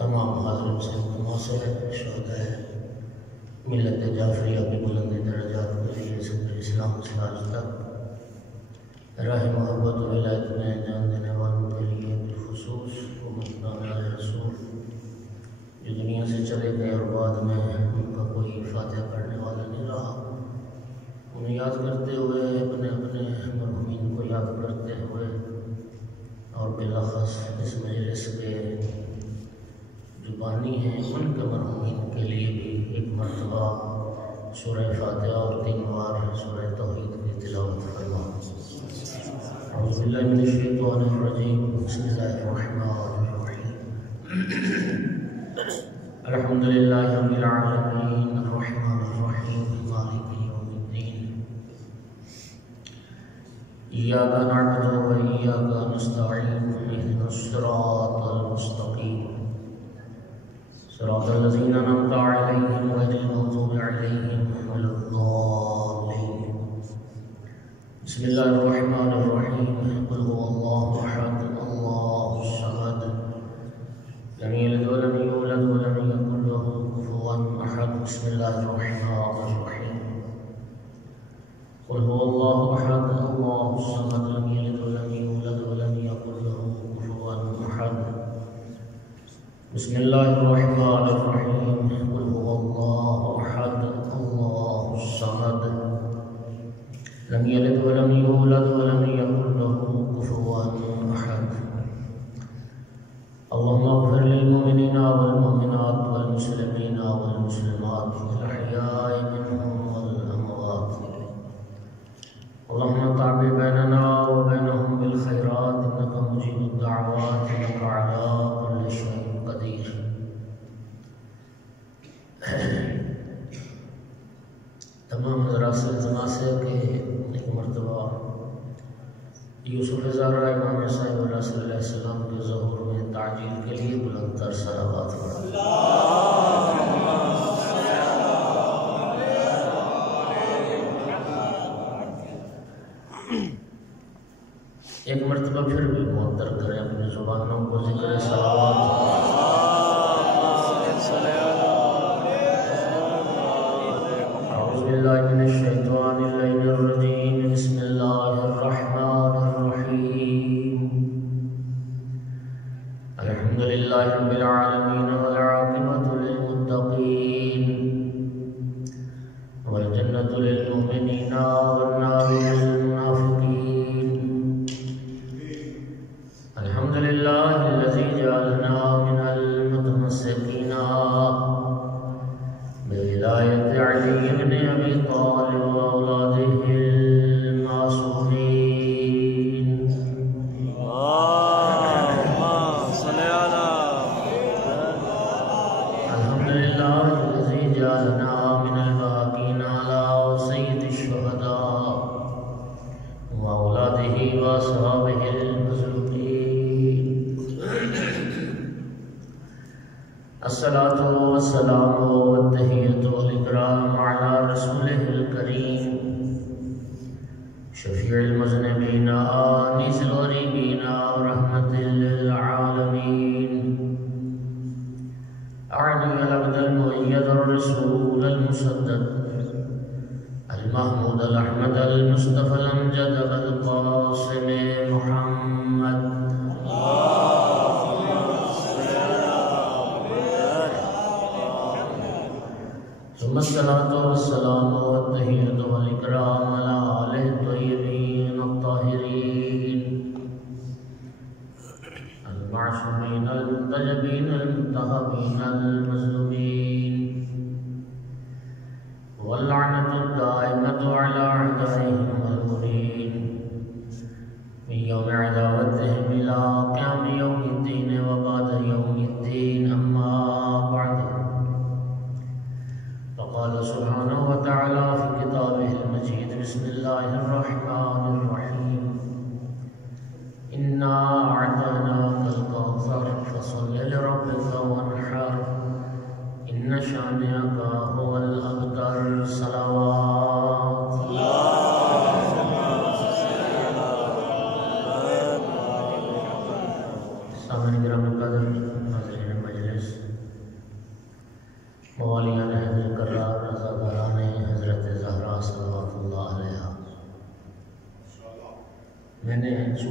تمام حاضرین سے معاصر شہداء ملت جعفریہ کی بلند درجات کے لیے صدر اسلام سے آج تک راہ محبت و ولایت میں جان دینے والوں کے لیے بالخصوص امتنام رسول جو دنیا سے چلے گئے اور بعد میں ان کا کوئی فاتحہ پڑھنے والا نہیں رہا، انہیں یاد کرتے ہوئے اپنے مرحومین کو یاد کرتے ہوئے اور بالاخص اس مجلس کے جو بانی ہیں ان کے مرحومین کے لیے بھی ایک مرتبہ سورہ فاتحہ اور 3 بار سورہ توحید کی تلاوت فرما۔ اعوذ باللہ من الشیطان الرجیم، بسم اللہ الرحمن الرحیم۔ الحمدللہ رب العالمین الرحمن الرحیم مالک یوم الدین، ایاک نعبد و ایاک نستعین، اہدنا الصراط المستقیم، صراط الذین انعمت علیہم غیر المغضوب علیہم ولا الضالین۔ بسم اللہ الرحمن الرحیم، قل هو اللہ احد اللہ الصمد لم یلد ولم یولد ولم یکن له کفوا احد۔ بسم اللہ الرحمن الرحیم، قل هو اللہ احد اللہ الصمد لم یلد ولم یولد ولم یکن له کفوا احد۔ بسم اللہ الرحمن الرحیم، قل هو اللہ احد اللہ الصمد لم یلد ولم یولد ولم یکن له کفوا احد۔ اللهم اغفر للمؤمنین والمؤمنات والمسلمین والمسلمات الاحیاء منهم والاموات، اللهم تابع بیننا وبینهم بالخیرات انک مجیب الدعوات انک علی کل شیء قدیر۔ تمام حضرات سے التماس ہے کہ ایک مرتبہ یوسف زہرا امام صاحب علیہ السلام کے ظہور میں تعجیل کے لیے بلند تر صلوات پڑھیں۔ ایک مرتبہ پھر بھی معطر کریں اپنی زبانوں کو ذکر صلوات۔ اعوذ باللہ من الشیطان اللعین الرجیم، بسم اللہ الرحمن الرحیم، الحمدللہ رب العالمین والعاقبۃ للمتقین والجنۃ للمؤمنین والنار للمنافقین، الحمدللہ الذی جعلنا من المتمسکین بولایت علی بن ابی طالب واولاده المعصومین، الحمدللہ الذی جعلنا من الباقین علی سید الشہداء واولاده واصحابه المظلومین، الصلاة والسلام والتحیۃ والاکرام علی رسولہ الکریم شفیع المذنبین آنس الغریبین رحمت للعالمین، اعلی العبد المؤید الرسول المسدد المحمود الاحمد المصطفى الامجد القاسم محمد، ثم الصلاة والسلام والتحیۃ والاکرام علی آلہ الطیبین الطاہرین المعصومین المنتجبین المنتخبین المظلومین، واللعنۃ الدائمۃ علی اعدائہم المبین من یوم عداوتہم الی قیام یوم الدین وبعد یوم الدین، اما بعد، فقال سبحانہ وتعالی فی کتابہ المجید، بسم اللہ الرحمن الرحیم، انا اعطیناک الکوثر فصل لربک وانحر ان شانئک هو الابتر۔ صلوات۔ سامعین کرام قدر، حاضرین مجلس،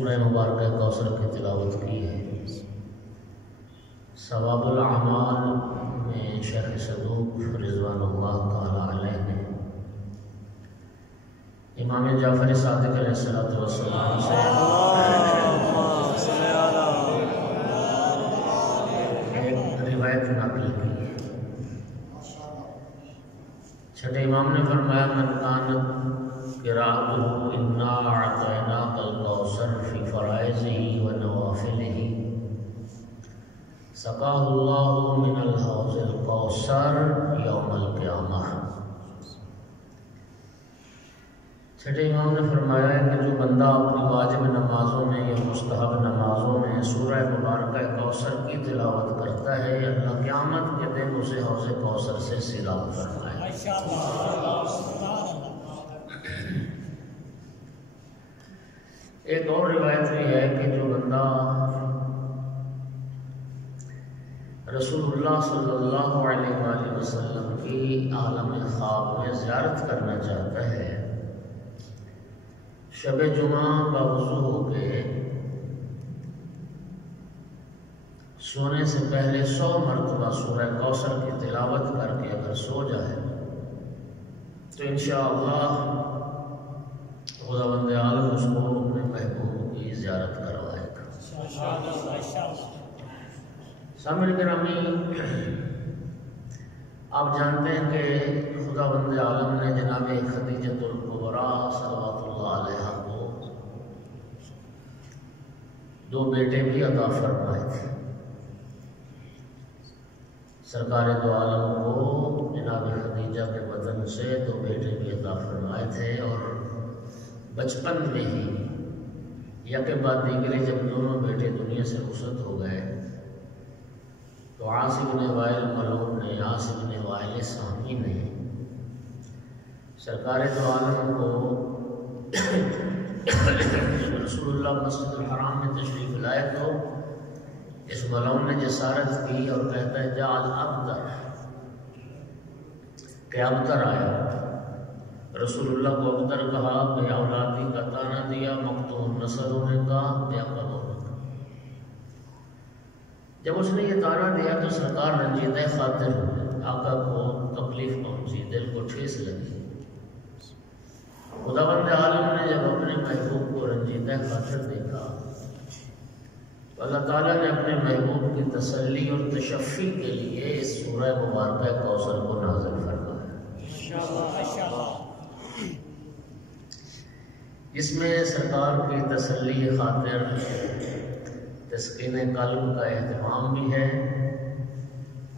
سورہ مبارکہ کوثر کی تلاوت کی ہے۔ ثواب الاعمال میں شیخ صدوق رضوان اللہ تعالی علیہ نے امام جعفر صادق علیہ السلام سے ایک روایت نقل کی ہے۔ چھٹے امام نے فرمایا من کانت قراءتہ انا اعطیناک الکوثر فی فرائضہ و نوافلہ سقاہ اللہ من الحوض الکوثر یوم القیامہ۔ چھٹے امام نے فرمایا ہے کہ جو بندہ اپنی واجب نمازوں میں یا مستحب نمازوں میں سورہ مبارکہ کوثر کی تلاوت کرتا ہے، اللہ قیامت کے دن اسے حوض کوثر سے سیراب فرمائے۔ ایک اور روایت بھی ہے کہ جو بندہ رسول اللہ صلی اللہ علیہ وآلہ وسلم کی عالم خواب میں زیارت کرنا چاہتا ہے، شب جمعہ باوضو ہو کے سونے سے پہلے 100 مرتبہ سورہ کوثر کی تلاوت کر کے اگر سو جائے تو انشاءاللہ خداوند عالم اس کو اپنے محبوب کی زیارت کروائے گا۔ سامعین گرامی، آپ جانتے ہیں کہ خداوند عالم نے جناب خدیجۃ الکبریٰ صلوات اللہ علیہا کو 2 بیٹے بھی عطا فرمائے تھے۔ سرکار دو عالم کو جناب خدیجہ کے بدن سے 2 بیٹے بھی عطا فرمائے تھے، اور بچپن میں ہی یا کے بعد دیگری جب دونوں بیٹے دنیا سے رخصت ہو گئے تو عاص بن وائل ملعون نے، عاص بن وائل سامی نے سرکار دو عالم کو رسول اللہ مسجد الحرام میں تشریف لائے تو اس ملعون نے جسارت کی اور کہتا ہے جعل ابتر، کہ ابتر آیا۔ رسول اللہ کو ابتر کہا، بے اولادی کا تانا دیا، مقطوع نسل ہونے کا، بے عقل ہونے کا۔ جب اس نے یہ تانا دیا تو سرکار رنجیدہ خاطر ہوئے، آقا کو تکلیف پہنچی، دل کو ٹھیس لگی۔ خداوند عالم نے جب اپنے محبوب کو رنجیدہ خاطر دیکھا تو اللہ تعالیٰ نے اپنے محبوب کی تسلی اور تشفی کے لیے اس سورہ مبارکہ کوثر کو نازل فرمایا، جس میں سرکار کی تسلی خاطر تسکین قلب کا اہتمام بھی ہے،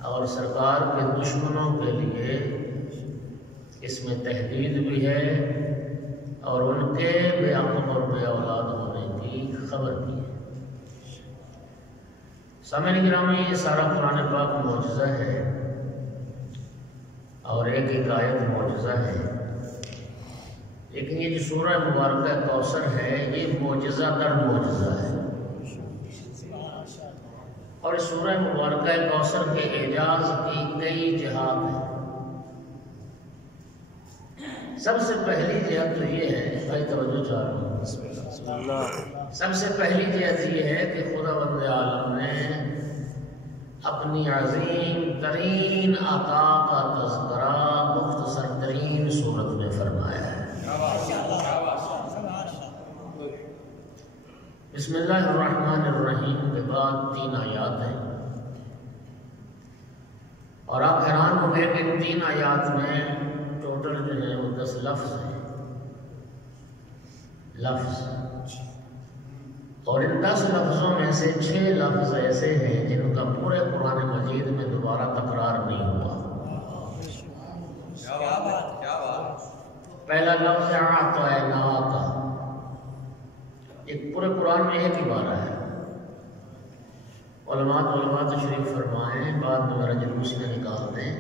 اور سرکار کے دشمنوں کے لیے اس میں تحدید بھی ہے، اور ان کے بے عقل اور بے اولاد ہونے کی خبر بھی ہے۔ سامعین گرامی، یہ سارا قرآن پاک معجزہ ہے، اور ایک آیت معجزہ ہے، لیکن یہ جو سورہ مبارکہ کوثر ہے یہ معجزہ در معجزہ ہے، اور اس سورہ مبارکہ کوثر کے اعجاز کی کئی جہات ہیں۔ سب سے پہلی جہت تو یہ ہے، بھائی توجہ چاہ رہا ہوں، سب سے پہلی جہت یہ ہے کہ خداوند عالم نے اپنی عظیم ترین عطا کا تذکرہ مختصر ترین صورت میں فرمایا ہے۔ بسم اللہ الرحمن الرحیم کے بعد 3 آیات ہیں، اور آپ حیران ہوں گے کہ ان 3 آیات میں ٹوٹل جو ہے وہ 10 لفظ ہیں، اور ان 10 لفظوں میں سے 6 لفظ ایسے ہیں جن کا پورے قرآن مجید میں دوبارہ تکرار نہیں ہوا۔ پہلا لفظ اعطیناک، ایک پورے قرآن میں ایک ہی بارہ ہے۔ علماء تشریف فرمائیں، بعد میں میرا جلوس نہ نکال دیں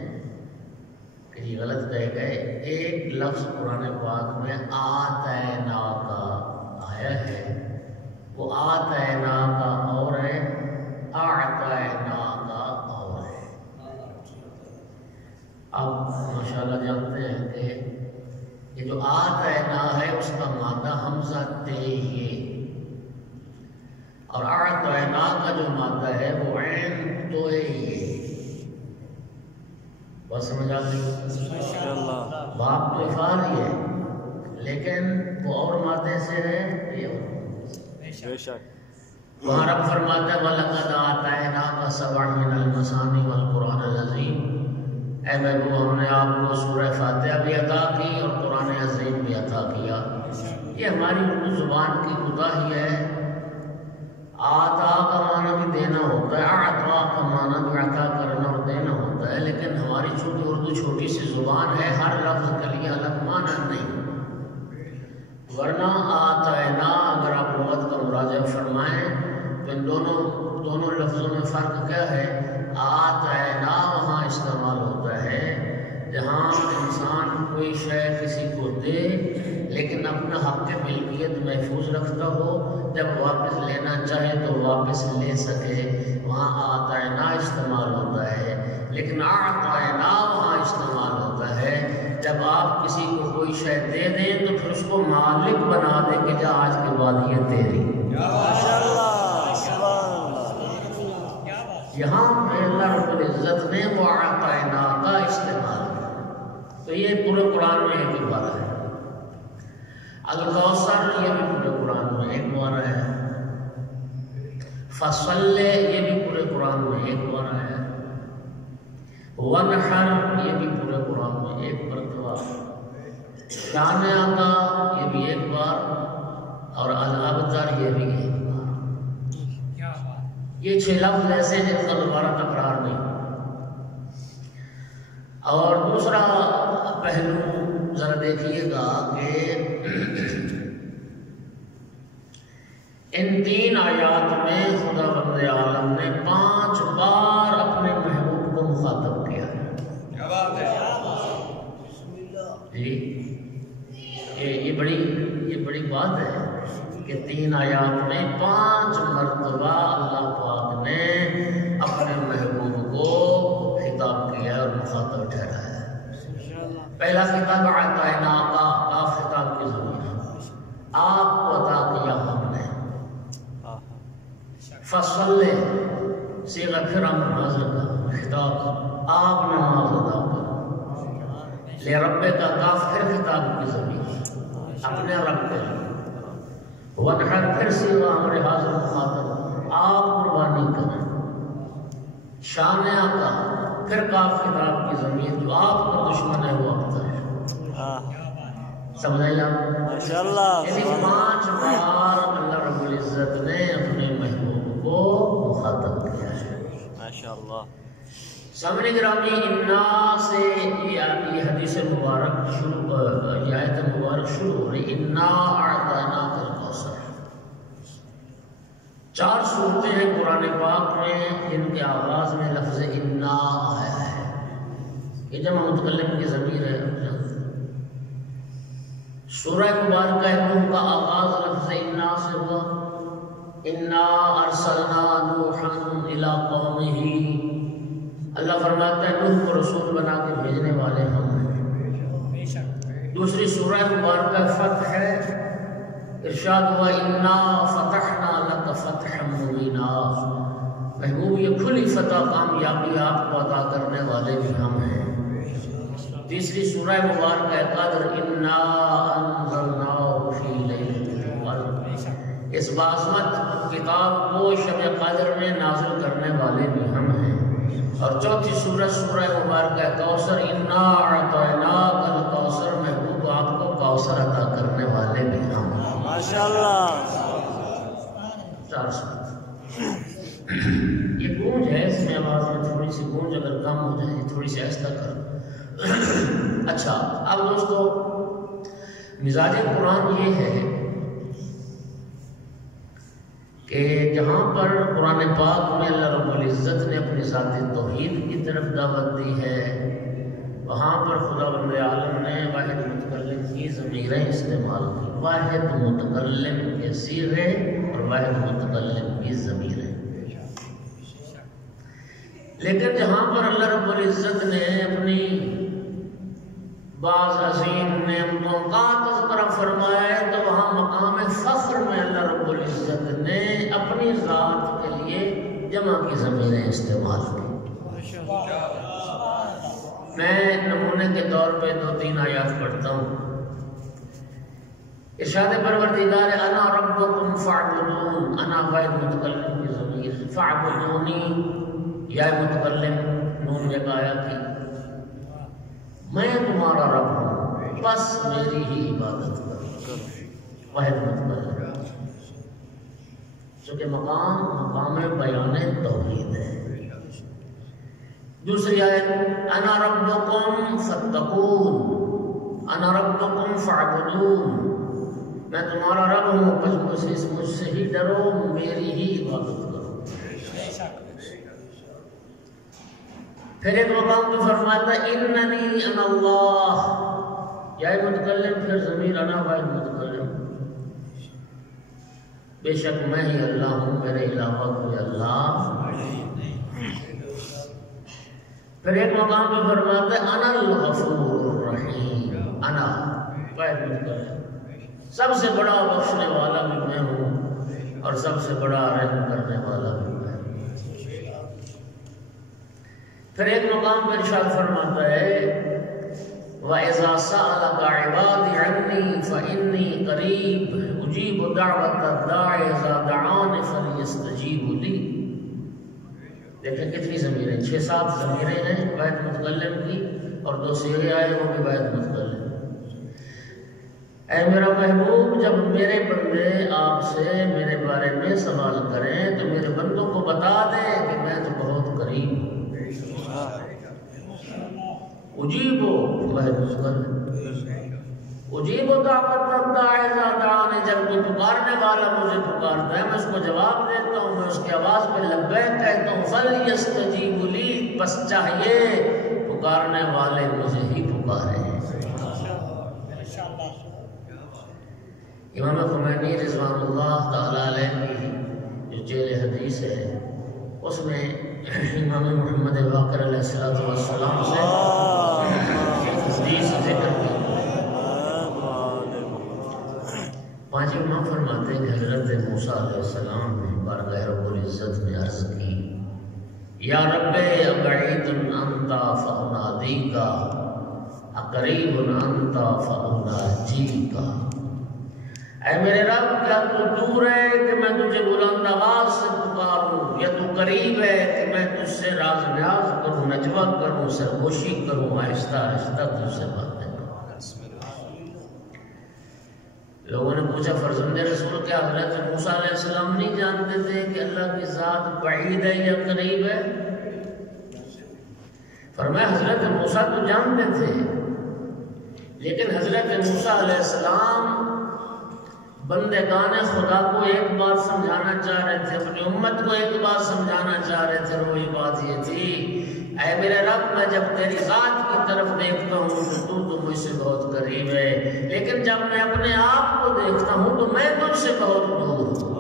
کہ یہ غلط کہے گئے۔ ایک لفظ قرآن پاک میں آتیناک آیا ہے، وہ آتیناک اور ہے، اعطیناک اور ہے۔ آپ ماشاءاللہ جانتے ہیں کہ یہ جو آتینا ہے اس کا مادہ حمزہ تے، اور اعطینا کا جو مادہ ہے وہ عین تو ہے یہ بس سمجھ آ گئی باپ تو افعال ہی ہے لیکن وہ اور مادے سے ہے یہ بے شک وہاں رب فرماتا ہے وَلَقَدْ آتَيْنَاكَ سَبْعًا مِنَ الْمَثَانِي وَالْقُرْآنِ الْعَظِيمِ اے محبوب ہم نے آپ کو سورہ فاتحہ بھی عطا کی اور قرآن عظیم بھی عطا کیا یہ ہماری اردو زبان کی کوتاہی ہے آتا کا معنی بھی دینا ہوتا ہے اعطا کا معنی بھی عطا کرنا اور دینا ہوتا ہے لیکن ہماری چونکہ اردو چھوٹی سی زبان ہے ہر لفظ کے لیے الگ معنی نہیں ورنہ آتینا اگر آپ لغت کا مراجعہ فرمائیں تو ان دونوں لفظوں میں فرق کیا ہے آتینا وہاں استعمال ہوتا ہے جہاں انسان کوئی شے کسی کو دے لیکن اپنا حق ملکیت محفوظ رکھتا ہو جب واپس لینا چاہے تو واپس لے سکے وہاں آتینا استعمال ہوتا ہے لیکن اعطینا وہاں استعمال ہوتا ہے جب آپ کسی کو کوئی شے دے دیں تو پھر اس کو مالک بنا دیں کہ جا آج کے بعد یہ تیری یہاں پہ اللہ رب العزت نے وہ اعطینا کا استعمال کیا تو یہ پورے قرآن میں ایک عبارہ ہے الکوثر یہ بھی پورے قرآن میں ایک عبارہ ہے فصل یہ بھی پورے قرآن میں ایک عبارہ ہے ونحر یہ بھی پورے قرآن میں ایک مرتبہ شان آقا یہ بھی ایک بار اور الابتر یہ بھی ایک بار یہ 6 لفظ ایسے ہیں جن کا دوبارہ تکرار نہیں اور دوسرا پہلو ذرا دیکھیے گا کہ ان 3 آیات میں خدا بند عالم نے 5 بار اپنے محبوب کو مخاطب کیا ہے کیا بات ہے جی یہ بڑی بات ہے کہ 3 آیات میں 5 مرتبہ اللہ پاک نے اپنے محبوب کو خطاب کیا اور مخاطب ٹھہرایا ہے پہلا خطاب اعطینا کا کاف خطاب کی ضرورت آپ کو عطا کیا ہم نے فصل صیغہ پھر امر حاضر کا خطاب آپ نماز ادا کرو لے رب کا کاف پھر خطاب کی ضرورت اپنے رب کے ونحر پھر صیغہ امر حاضر مخاطب آپ قربانی کریں شان آقا پھر کاف خطاب کی ضمیر جو آپ کا دشمن ہے وہ ابتر ہے سمجھے آپ یعنی 5 بار اللہ رب العزت نے اپنے محبوب کو مخاطب کیا ہے ماشاءاللہ سامنے گرامی انا سے یہ حدیث مبارک شروع یہ آیت مبارک شروع ہو رہی انا اعطیناک الکوثر 4 صورتیں ہیں قرآن پاک میں جن کے آغاز میں لفظ انا آیا ہے یہ جمع متکلم کی ضمیر ہے سورہ مبارکہ نوح کا آغاز لفظ انا سے ہوا انا ارسلنا نوحا الی قومہ اللہ فرماتا ہے نوح کو رسول بنا کے بھیجنے والے ہم ہیں دوسری سورہ مبارکہ فتح ہے ارشاد ہوا انا فتحنا لک فتحا مبینا محبوب یہ کھلی فتح کامیابی آپ کو عطا کرنے والے بھی ہم ہیں تیسری سورہ مبارکہ قدر انا انزلناہ فی لیلۃ القدر اس باعظمت کتاب کو شب قدر میں نازل کرنے والے بھی ہم ہیں اور چوتھی سورہ مبارکہ کوثر انا اعطیناک الکوثر محبوب آپ کو کوثر عطا کرنے والے بھی ہم ہیں ماشاءاللہ 4 سورت یہ گونج ہے اس میں آواز میں تھوڑی سی گونج اگر کم ہو جائے تھوڑی سی آہستہ کر اچھا اب دوستو مزاج قرآن یہ ہے کہ جہاں پر قرآن پاک میں اللہ رب العزت نے اپنی ذات توحید کی طرف دعوت دی ہے وہاں پر خدا بند عالم نے واحد متکلم کی ضمیریں استعمال کی واحد متکلم کے صیغے اور واحد متکلم کی ضمیریں لیکن جہاں پر اللہ رب العزت نے اپنی بعض عظیم نعمتوں کا تذکرہ فرمایا ہے تو وہاں مقام فخر میں اللہ رب العزت نے اپنی ذات کے لیے جمع کی ضمیریں استعمال کی۔ میں نمونے کے طور پہ 2-3 آیات پڑھتا ہوں۔ ارشاد پروردگار انا ربکم فاعبدون، انا واحد متکلم کی ضمیر، فاعبدونی یا متکلم نون ایک آیا کی، میں تمہارا رب ہوں بس میری ہی عبادت کرو، واحد متکلم، چونکہ مقام بیان توحید ہے۔ دوسری آیت انا ربکم فاتقون، انا ربکم فاعبدون، میں تمہارا رب ہوں بس مجھ سے ہی ڈرو، میری ہی عبادت کرو۔ پھر ایک مقام تو فرماتا اننی انا اللہ، یا متکلم پھر ضمیر انا واحد متکلم، بے شک میں ہی اللہ ہوں، میرے علاوہ کوئی اللہ نہیں۔ پھر ایک مقام پہ فرماتا ہے انا الغفور الرحیم، انا واحد متکلم، سب سے بڑا بخشنے والا بھی میں ہوں اور سب سے بڑا رحم کرنے والا بھی میں ہوں۔ پھر ایک مقام پر ارشاد فرماتا ہے وَإِذَا سَأَلَكَ عِبَادِي عَنِّي فَإِنِّي قَرِيبٌ أُجِيبُ دَعْوَةَ الدَّاعِ إِذَا دَعَانِ فَلْيَسْتَجِيبُوا لِي۔ دیکھیں کتنی ضمیریں، 6-7 ضمیریں ہیں واحد متکلم کی، اور 2 صیغے آئے وہ بھی واحد متکلم۔ اے میرا محبوب، جب میرے بندے آپ سے میرے بارے میں سوال کریں تو میرے بندوں کو بتا دیں کہ میں تو بہت قریب ہوں۔ اجیبو واحد متکلم، اجیبو دعوت الداعی اذا دعانی، جب کوئی پکارنے والا مجھے پکارتا ہے میں اس کو جواب دیتا ہوں، میں اس کی آواز پہ لبیک کہتا ہوں۔ فَلْيَسْتَجِيبُوا لِي، بس چاہیے پکارنے والے مجھے ہی پکاریں۔ امام خمینی رضوان اللہ تعالیٰ علیہ کی جو جیل حدیث ہے اس میں امام محمد باقر علیہ السلام سے حدیث ذکر کی۔ 5 امام فرماتے ہیں کہ حضرت موسیٰ علیہ السلام نے بارگاہ رب العزت میں عرض کی یا رب ابعید انت فانادیک اقریب انت فاناجیک، اے میرے رب کیا تو دور ہے کہ میں تجھے بلند آواز سے پکاروں، یا تو قریب ہے کہ میں تجھ سے راز نیاز کروں، نجوہ کروں، سرگوشی کروں، آہستہ آہستہ تجھ سے باتیں کروں۔ لوگوں نے پوچھا فرزند رسول کیا حضرت موسیٰ علیہ السلام نہیں جانتے تھے کہ اللہ کی ذات بعید ہے یا قریب ہے؟ فرمایا حضرت موسیٰ تو جانتے تھے، لیکن حضرت موسیٰ علیہ السلام بندگان خدا کو ایک بات سمجھانا چاہ رہے تھے، اپنی امت کو ایک بات سمجھانا چاہ رہے تھے، اور وہی بات یہ تھی اے میرے رب میں جب تیری ذات کی طرف دیکھتا ہوں تو مجھ سے بہت قریب ہے، لیکن جب میں اپنے آپ کو دیکھتا ہوں تو میں تجھ سے بہت دور ہوں۔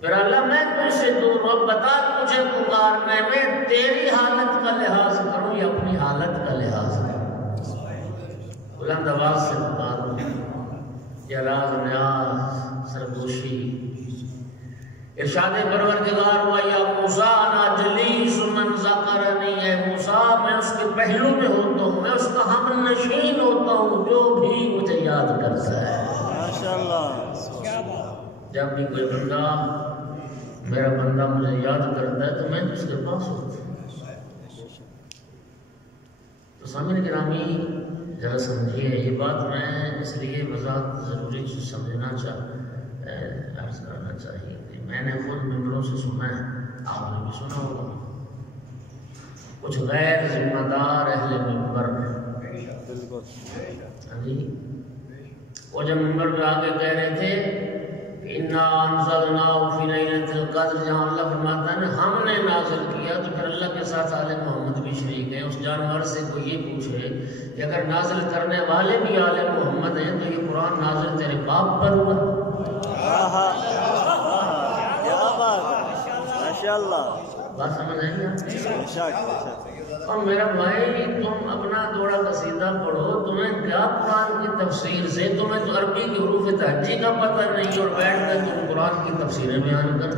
پھر اللہ میں تجھ سے دور ہوں، بتا تجھے پکارنے میں تیری حالت کا لحاظ کروں یا اپنی حالت کا لحاظ کروں؟ بلند آواز سے پکاروں یا راز نیاز سرگوشی؟ ارشاد پروردگار ہوا یا موسیٰ انا جلیس من ذکرنی، اے موسیٰ میں اس کے پہلو میں ہوتا ہوں، میں اس کا ہم نشین ہوتا ہوں جو بھی مجھے یاد کرتا ہے۔ ماشاءاللہ، جب بھی کوئی بندہ میرا بندہ مجھے یاد کرتا ہے تو میں اس کے پاس ہوتا ہوں۔ تو سامعین گرامی ذرا سمجھیے، یہ بات میں اس لیے وضاحت ضروری سمجھنا عرض کرنا چاہیے کہ میں نے خود ممبروں سے سنا ہے، آپ نے بھی سنا ہوگا، کچھ غیر ذمہ دار اہل ممبر وہ جب ممبر پہ آ کے کہہ رہے تھے اِنَّا أَنزَلْنَاهُ فِي لَيْلَةِ الْقَدْرِ، جہاں اللہ فرماتا ہے ہم نے نازل کیا، تو پھر اللہ کے ساتھ آل محمد بھی شریک ہیں۔ اس جانور سے کوئی یہ پوچھے کہ اگر نازل کرنے والے بھی آل محمد ہیں تو یہ قرآن نازل تیرے باپ پر ہوا؟ کیا بات، ماشاءاللہ، بات سمجھ آئی نا؟ اور میرا بھائی تم اپنا تھوڑا قصیدہ پڑھو، تمہیں کیا قرآن کی تفسیر سے، تمہیں تو عربی کی حروف تہجی کا پتہ نہیں اور بیٹھ کر تم قرآن کی تفسیریں بیان کر،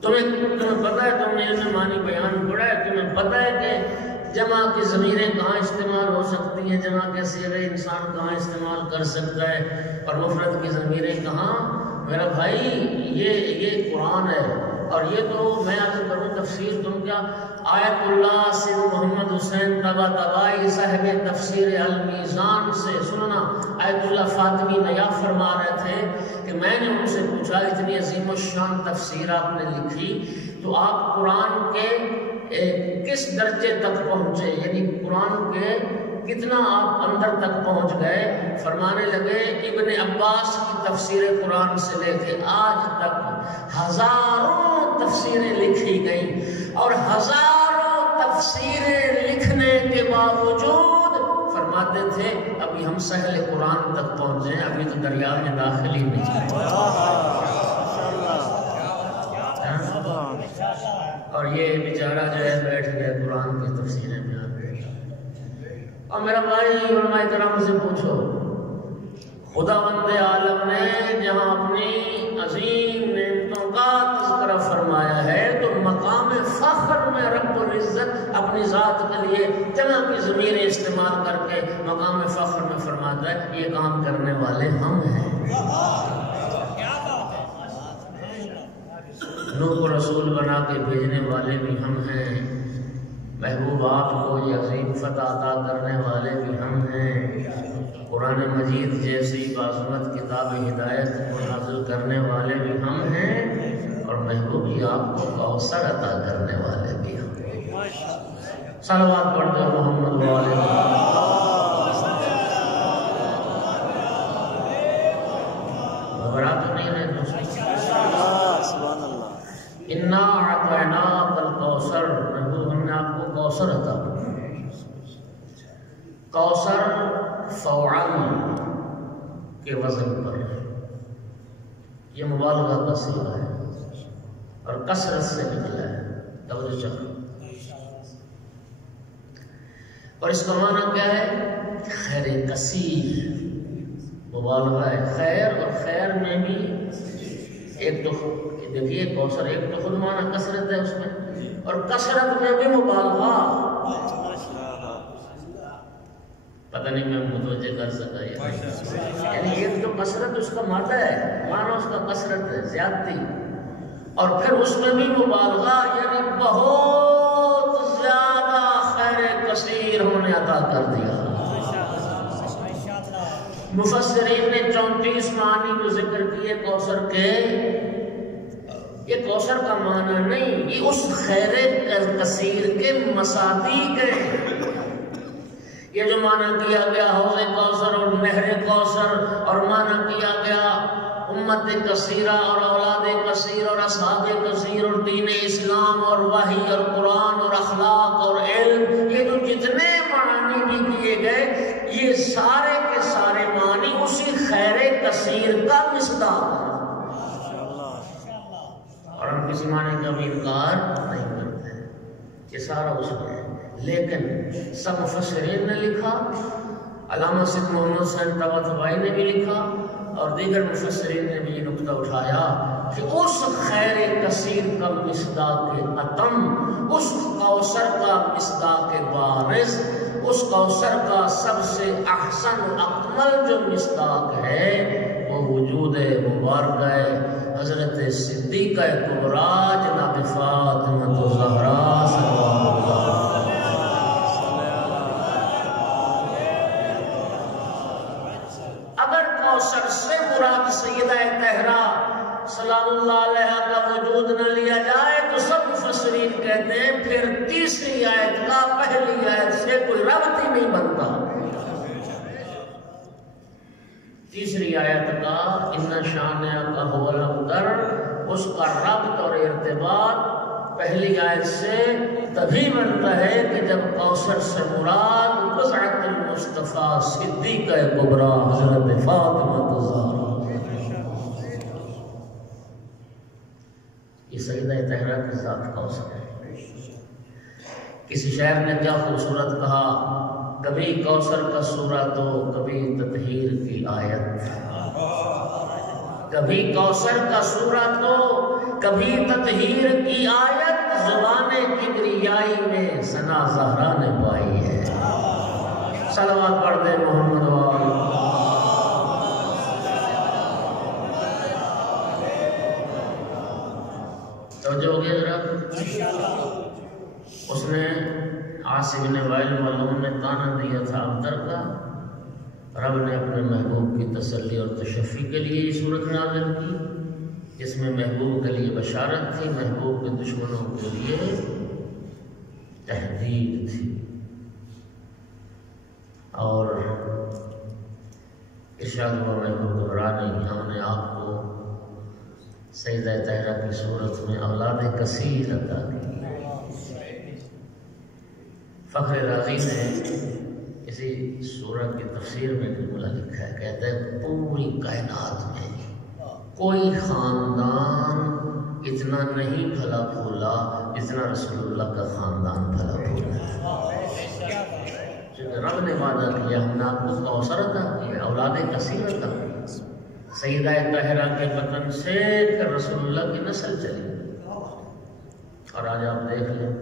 تمہیں پتہ ہے، تم نے علم معنی بیان پڑھا ہے، تمہیں پتہ ہے کہ جمع کی ضمیریں کہاں استعمال ہو سکتی ہیں، جمع کے صیغے انسان کہاں استعمال کر سکتا ہے اور مفرد کی ضمیریں کہاں؟ میرا بھائی یہ قرآن ہے، اور یہ تو میں عرض کروں تفسیر، تم کیا آیت اللہ سید محمد حسین طباطبائی صاحب تفسیر المیزان سے سننا، آیت اللہ فاطمی نیا فرما رہے تھے کہ میں نے ان سے پوچھا اتنی عظیم الشان تفسیر آپ نے لکھی تو آپ قرآن کے کس درجے تک پہنچے، یعنی قرآن کے کتنا آپ اندر تک پہنچ گئے؟ فرمانے لگے ابن عباس کی تفسیر قرآن سے لے کے آج تک ہزاروں تفسیریں لکھی گئیں، اور ہزاروں تفسیریں لکھنے کے باوجود فرماتے تھے ابھی ہم سہل قرآن تک پہنچے ہیں، ابھی تو دریا میں داخل ہی نہیں ہوئے۔ اور یہ بیچارہ جو ہے بیٹھ گیا قرآن کی تفسیریں میں آ گئے۔ اور میرا بھائی علماء کرام سے پوچھو، خداوند عالم نے جہاں اپنی عظیم نعمتوں کا تذکرہ فرمایا ہے تو مقام فخر میں رب العزت اپنی ذات کے لیے جمع کی ضمیریں استعمال کر کے مقام فخر میں فرماتا ہے یہ کام کرنے والے ہم ہیں۔ نوح کو رسول بنا کے بھیجنے والے بھی ہم ہیں، محبوب آپ کو یہ عظیم فتح عطا کرنے والے بھی ہم ہیں، قرآن مجید جیسی بعظمت کتاب ہدایت کو نازل کرنے والے بھی ہم ہیں، اور محبوب یہ آپ کو کوثر عطا کرنے والے بھی ہم ہیں۔ صلوات پڑھ دو محمد والے گھبرا تو نہیں رہے اِنَّا أَعْطَيْنَاكَ الْكَوْثَرَ، محبوب ہم نے آپ کو کوثر عطا کرنا۔ کوثر فوعل کے وزن پر، یہ مبالغہ کا صیغہ ہے اور کثرت سے نکلا ہے، توجہ چاہیے۔ اور اس کا معنی کیا ہے؟ خیر کثیر، مبالغہ ہے، خیر، اور خیر میں بھی ایک تو دیکھیے کوثر ایک تو خود معنی کثرت ہے اس میں، اور کثرت میں بھی مبالغہ، پتہ نہیں میں متوجہ کر سکا، یعنی ایک تو کثرت اس کا مادہ ہے، معنی اس کا کثرت ہے، زیادتی، اور پھر اس میں بھی مبالغہ، یعنی بہت زیادہ خیر کثیر ہونے عطا کر دیا۔ مفسرین نے 34 معنی کو ذکر کیے کوثر کے۔ یہ کوثر کا معنی نہیں، یہ اس خیر کثیر کے مصادیق ہے۔ یہ جو معنی کیا گیا حوض کوثر اور نہر کوثر، اور معنی کیا گیا امت کثیرہ اور اولاد کثیر اور اصحاب کثیر اور دین اسلام اور وحی اور قرآن اور اخلاق اور علم، یہ جو جتنے معنی بھی کیے گئے یہ سارے کے سارے معنی اسی خیر کثیر کا مصداق ہے، اور ہم کسی معنی کا بھی انکار نہیں کرتے، یہ سارا اس میں ہے۔ لیکن سب مفسرین نے لکھا، علامہ سید محمد حسین طباطبائی نے بھی لکھا، اور دیگر مفسرین نے بھی یہ نقطہ اٹھایا کہ اس خیر کثیر کا مصداق اتم، اس کوثر کا مصداق بارز، اس کوثر کا سب سے احسن و اکمل جو مصداق ہے وہ وجود مبارکہ حضرت صدیقہ کبریٰ جناب فاطمہ الزہرا صلوات اللہ۔ اگر کوثر سے مراد سیدہ طاہرہ سلام اللہ علیہ کا وجود نہ لیا جائے تو سب مفسرین کہتے ہیں پھر تیسری آیت کا پہلی آیت سے کوئی ربط ہی نہیں بنتا۔ تیسری آیت کا ان شانئک هو الابتر، اس کا ربط اور ارتباط پہلی آیت سے تبھی بنتا ہے کہ جب کوثر سے مراد بضعۃ المصطفیٰ صدیقہ کبریٰ حضرت فاطمہ الزہرا، یہ سیدہ طاہرہ کی ذات کوثر ہے۔ کسی شاعر نے کیا خوبصورت کہا، کبھی کوثر کا سورہ تو کبھی تطہیر کی آیت، کبھی کوثر کا سورہ تو کبھی تطہیر کی آیت، زبان کبریائی میں ثنا زہرا نے پائی ہے۔ صلوات پڑھ دے محمد وآل۔ توجہ ہو گیا ذرا؟ اس نے عاصم بن وائل معلوم نے تانا دیا تھا ابتر کا، رب نے اپنے محبوب کی تسلی اور تشفی کے لیے یہ صورت نازل کی، جس میں محبوب کے لیے بشارت تھی، محبوب کے دشمنوں کے لیے تحذیر تھی۔ اور ارشاد ہوا محبوب گھبرا نہیں، ہم نے آپ کو سیدہ طاہرہ کی صورت میں اولاد کثیر عطا کی۔ فخر رازی نے اسی سورت کی تفسیر میں جملہ لکھا ہے، کہتا ہے پوری کائنات میں کوئی خاندان اتنا نہیں پھلا پھولا جتنا رسول اللہ کا خاندان پھلا پھولا ہے۔ چونکہ رب نے وعدہ کیا، ہم نے آپ کو کوثر عطا کیا، اولاد کثیر عطا کی، سیدہ طاہرہ کے بطن سے پھر رسول اللہ کی نسل چلی۔ اور آج آپ دیکھ لیں،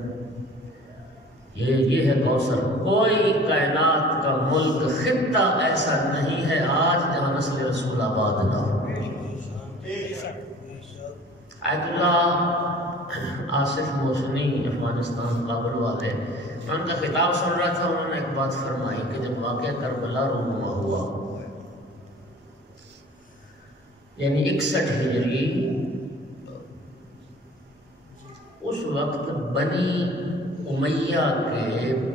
یہ ہے کوثر۔ کوئی کائنات کا ملک خطہ ایسا نہیں ہے آج جہاں نسل رسول آباد نہ ہو۔ آیت اللہ آصف موسنی افغانستان کابل والے، میں ان کا خطاب سن رہا تھا، انہوں نے ایک بات فرمائی کہ جب واقعہ کربلا رونما ہوا، یعنی 61 ہجری، اس وقت بنی امیہ کے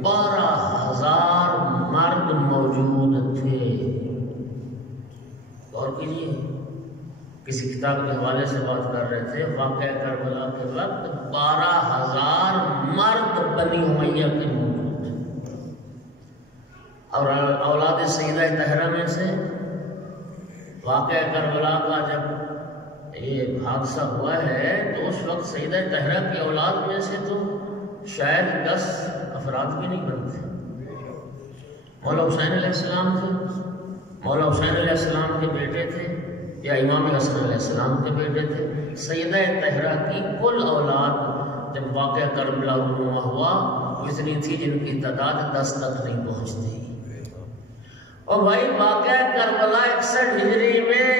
12,000 مرد موجود تھے۔ غور کیجیے، کسی کتاب کے حوالے سے بات کر رہے تھے، واقعہ کربلا کے وقت 12,000 مرد بنی امیہ کے موجود تھے، اور اولاد سیدہ طاہرہ میں سے واقعہ کربلا کا جب یہ حادثہ ہوا ہے تو اس وقت سیدہ طاہرہ کی اولاد میں سے تو شاید 10 افراد بھی نہیں بنتے۔ مولا حسین علیہ السلام تھے، مولا حسین علیہ السلام کے بیٹے تھے، یا امام حسن علیہ السلام کے بیٹے تھے۔ سیدہ طاہرہ کی کل اولاد جب واقعہ کربلا رونما ہوا اتنی تھی جن کی تعداد 10 تک نہیں پہنچتی۔ اور بھائی واقعہ کربلا 61 ہجری میں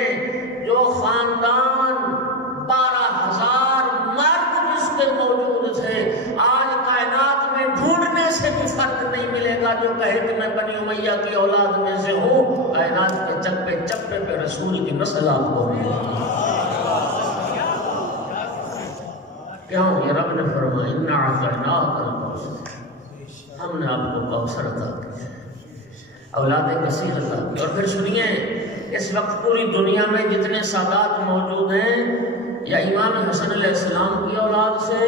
جو خاندان 12,000 مرد جس کے موجود تھے، آج کائنات میں ڈھونڈنے سے بھی فرق نہیں ملے گا جو کہے کہ میں بنی امیہ کی اولاد میں سے ہوں۔ کائنات کے چپے چپے پہ رسول کی نسل آپ کو ملے گی۔ کیوں؟ یہ رب نے فرمایا اِنَّا أَعْطَيْنَاكَ الْكَوْثَرَ، ہم نے آپ کو کوثر عطا کیا، اولاد کثیر عطا کی۔ اور پھر سنیے، اس وقت پوری دنیا میں جتنے سادات موجود ہیں، یا امام حسن علیہ السلام کی اولاد سے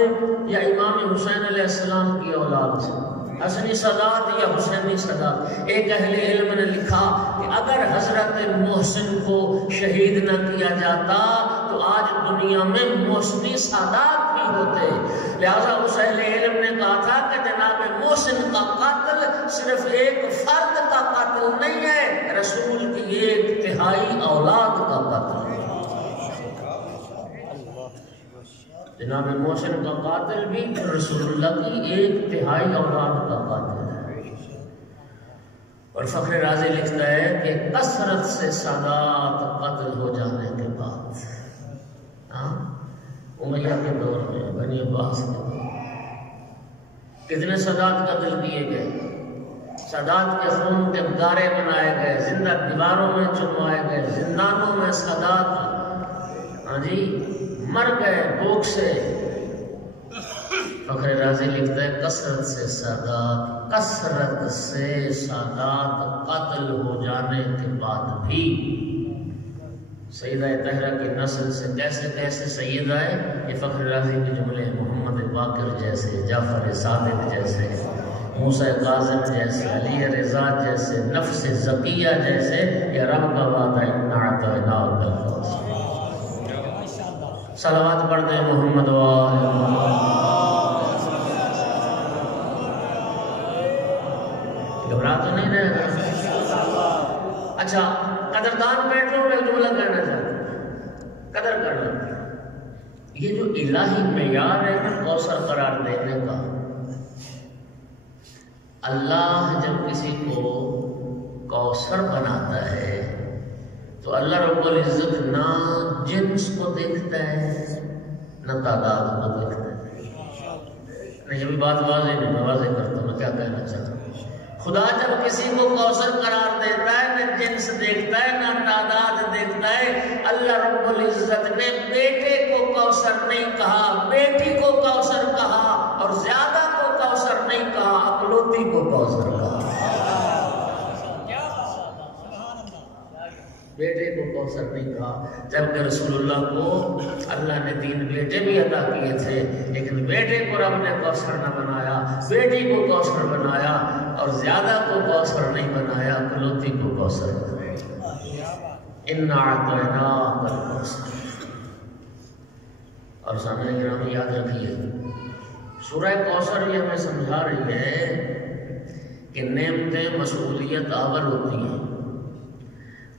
یا امام حسین علیہ السلام کی اولاد سے، حسنی سادات یا حسینی سادات۔ ایک اہل علم نے لکھا کہ اگر حضرت محسن کو شہید نہ کیا جاتا تو آج دنیا میں محسنی سادات بھی ہوتے۔ لہذا اس اہل علم نے کہا تھا کہ جناب محسن کا قاتل صرف ایک فرد کا قاتل نہیں ہے، رسول کی 1/3 اولاد کا قاتل ہے۔ جناب محسن کا قاتل بھی رسول اللہ کی 1/3 اولاد کا قاتل ہے۔ اور فخر رازی لکھتا ہے کہ کثرت سے سادات قتل ہو جانے کے بعد، امیہ کے دور میں، بنی عباس کے دور میں کتنے سادات قتل کیے گئے، سادات کے خون کے گارے بنائے گئے، زندہ دیواروں میں چنوائے گئے، زندانوں میں سادات مر گئے بھوک سے۔ فخر رازی لکھتا ہے کثرت سے سادات قتل ہو جانے کے بعد بھی سیدہ طاہرہ کی نسل سے کیسے کیسے سید آئے، یہ فخر رازی کے جملے، محمد باقر جیسے، جعفر صادق جیسے، موسیٰ کاظم جیسے، علی رضا جیسے، نفس زکیہ جیسے، یہ رب کا وعدہ اِنَّا أَعْطَيْنَاكَ الْكَوْثَرَ۔ صلوات پڑھ دیں محمد وآلہ گھبرا تو نہیں رہے گا؟ اچھا قدردان بیٹھو میں جملہ کہنا چاہتا ہوں، قدر کرنا یہ جو الہی معیار ہے نا کوثر قرار دینے کا، اللہ جب کسی کو کوثر بناتا ہے تو اللہ رب العزت نہ جنس کو دیکھتا ہے نہ تعداد کو دیکھتا ہے۔ نہیں یہ بھی بات واضح نہیں، میں واضح کرتا ہوں میں کیا کہنا چاہتا ہوں۔ خدا جب کسی کو کوثر قرار دیتا ہے نہ جنس دیکھتا ہے نہ تعداد دیکھتا ہے۔ اللہ رب العزت نے بیٹے کو کوثر نہیں کہا، بیٹی کو کوثر کہا، اور زیادہ کو کوثر نہیں کہا، اکلوتی کو کوثر کہا۔ بیٹے کو کوثر نہیں کہا، جبکہ رسول اللہ کو اللہ نے 3 بیٹے بھی عطا کیے تھے، لیکن بیٹے کو رب نے کوثر نہ بنایا، بیٹی کو کوثر بنایا، اور زیادہ کو کوثر نہیں بنایا، اکلوتی کو کوثر بنایا۔ اِنَّا أَعْطَيْنَاكَ الْكَوْثَرَ۔ اور سامنے گرامی یاد رکھیے سورہ کوثر یہ ہمیں سمجھا رہی ہے کہ نعمتیں مسئولیت آور ہوتی ہیں۔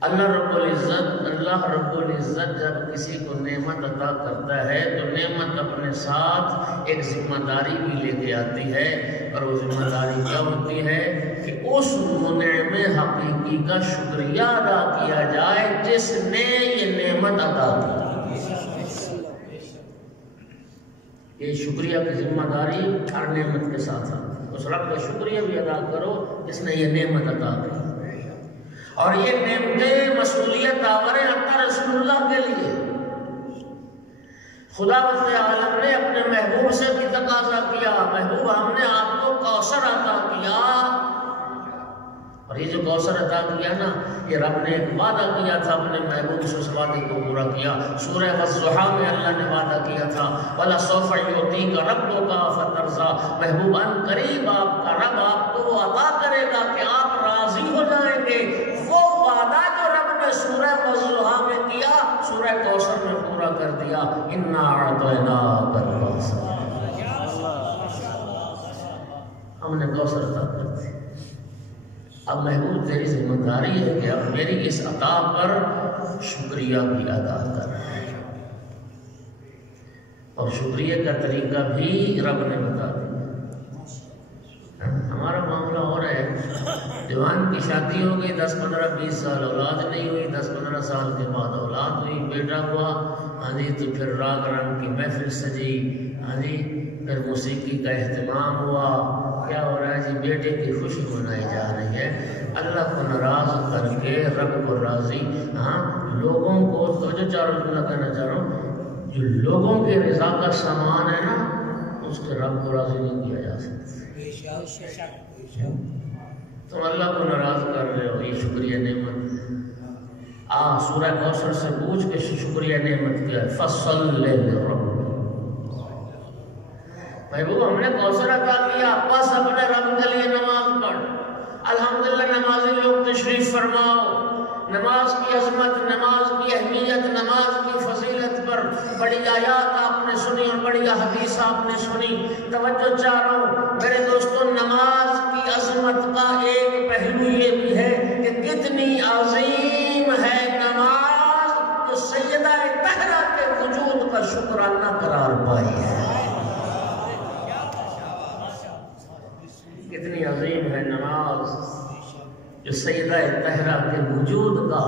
اللہ رب العزت جب کسی کو نعمت عطا کرتا ہے تو نعمت اپنے ساتھ ایک ذمہ داری بھی لے کے آتی ہے، اور وہ ذمہ داری کیا ہوتی ہے کہ اس منعم حقیقی کا شکریہ ادا کیا جائے جس نے یہ نعمت عطا کی۔ یہ شکریہ کی ذمہ داری ہر نعمت کے ساتھ آتی ہے، اس رب کا شکریہ بھی ادا کرو جس نے یہ نعمت عطا کی، اور یہ نعمتیں مسئولیت آور ہیں حتی رسول اللہ کے لیے۔ خدا وند عالم نے اپنے محبوب سے بھی تقاضا کیا، محبوب ہم نے آپ کو کوثر عطا کیا، اور یہ جو کوثر عطا کیا نا یہ رب نے ایک وعدہ کیا تھا اپنے محبوب سے، اس وعدے کو پورا کیا۔ سورہ والضحیٰ میں اللہ نے وعدہ کیا تھا وَلَسَوْفَ يُعْطِيكَ رَبُّكَ فَتَرْضَىٰ، محبوب ان قریب آپ کا رب آپ کو وہ عطا کرے گا کہ آپ راضی ہو جائیں گے۔ وہ وعدہ جو رب نے سورہ والضحیٰ میں کیا سورہ کوثر میں پورا کر دیا۔ اِنَّا أَعْطَيْنَاكَ الْكَوْثَرَ، ہم نے کوثر عطا کر دی۔ اب محبوب تیری ذمہ داری ہے کہ اب میری اس عطا پر شکریہ بھی ادا کر، اور شکریہ کا طریقہ بھی رب نے بتا دیا۔ ہمارا معاملہ ہو رہا ہے جوان کی شادی ہو گئی، 10 15 20 سال اولاد نہیں ہوئی، 10 15 سال کے بعد اولاد ہوئی، بیٹا ہوا، ہاں جی تو پھر راگ رنگ کی محفل سجی، ہاں جی پھر موسیقی کا اہتمام ہوا، کیا ہو رہا ہے جی بیٹے کی خوشی منائی جا رہی ہے۔ اللہ کو ناراض کر کے رب کو راضی، ہاں لوگوں کو تو جو چاروں جملہ کہنا چاہ رہا ہوں، جو لوگوں کے رضا کا سامان ہے نا اس کے رب کو راضی نہیں کیا جا سکتا۔ تم اللہ کو ناراض کر رہے ہو، یہ شکریہ نعمت۔ سورہ کوثر سے پوچھ کے شکریہ نعمت کیا ہے، فَصَلِّ لِرَبِّكَ، محبوب ہم نے کوثر عطا کیا، بس اپنے رب کے لیے نماز پڑھ۔ الحمدللہ نمازی لوگ تشریف فرماؤ، نماز کی عظمت، نماز کی اہمیت، نماز کی فضیلت پر بڑی آیات آپ نے سنی اور بڑی حدیث آپ نے سنی۔ توجہ چاہ رہا ہوں میرے دوستوں، نماز کی عظمت کا ایک پہلو یہ بھی ہے کہ کتنی عظیم ہے نماز جو سیدہ طاہرہ کے وجود کا شکرانہ قرار پائی ہے۔ کتنی عظیم ہے نماز جو سیدہ طاہرہ کے وجود کا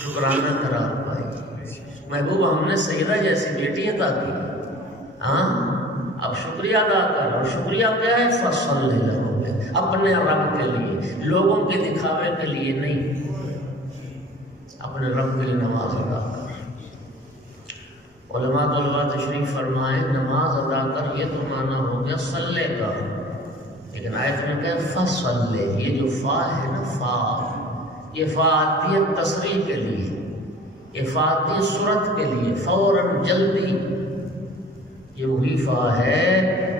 شکرانہ قرار پائی۔ محبوب ہم نے سیدہ جیسی بیٹی عطا کی، ہاں اب شکریہ ادا کر، اور شکریہ کیا ہے؟ فصل اپنے رب کے لیے، لوگوں کے دکھاوے کے لیے نہیں، اپنے رب کے لیے نماز ادا کر۔ علماء طلباء تشریف فرمائے نماز ادا کر، یہ تو معنی ہو گیا صلے کا، لیکن آیت میں کہا فصلے، یہ جو فا ہے نا فا، یہ فا آتی ہے تصریح کے لیے، یہ فا آتی ہے سرعت کے لیے، فوراً جلدی، یہ وہی فا ہے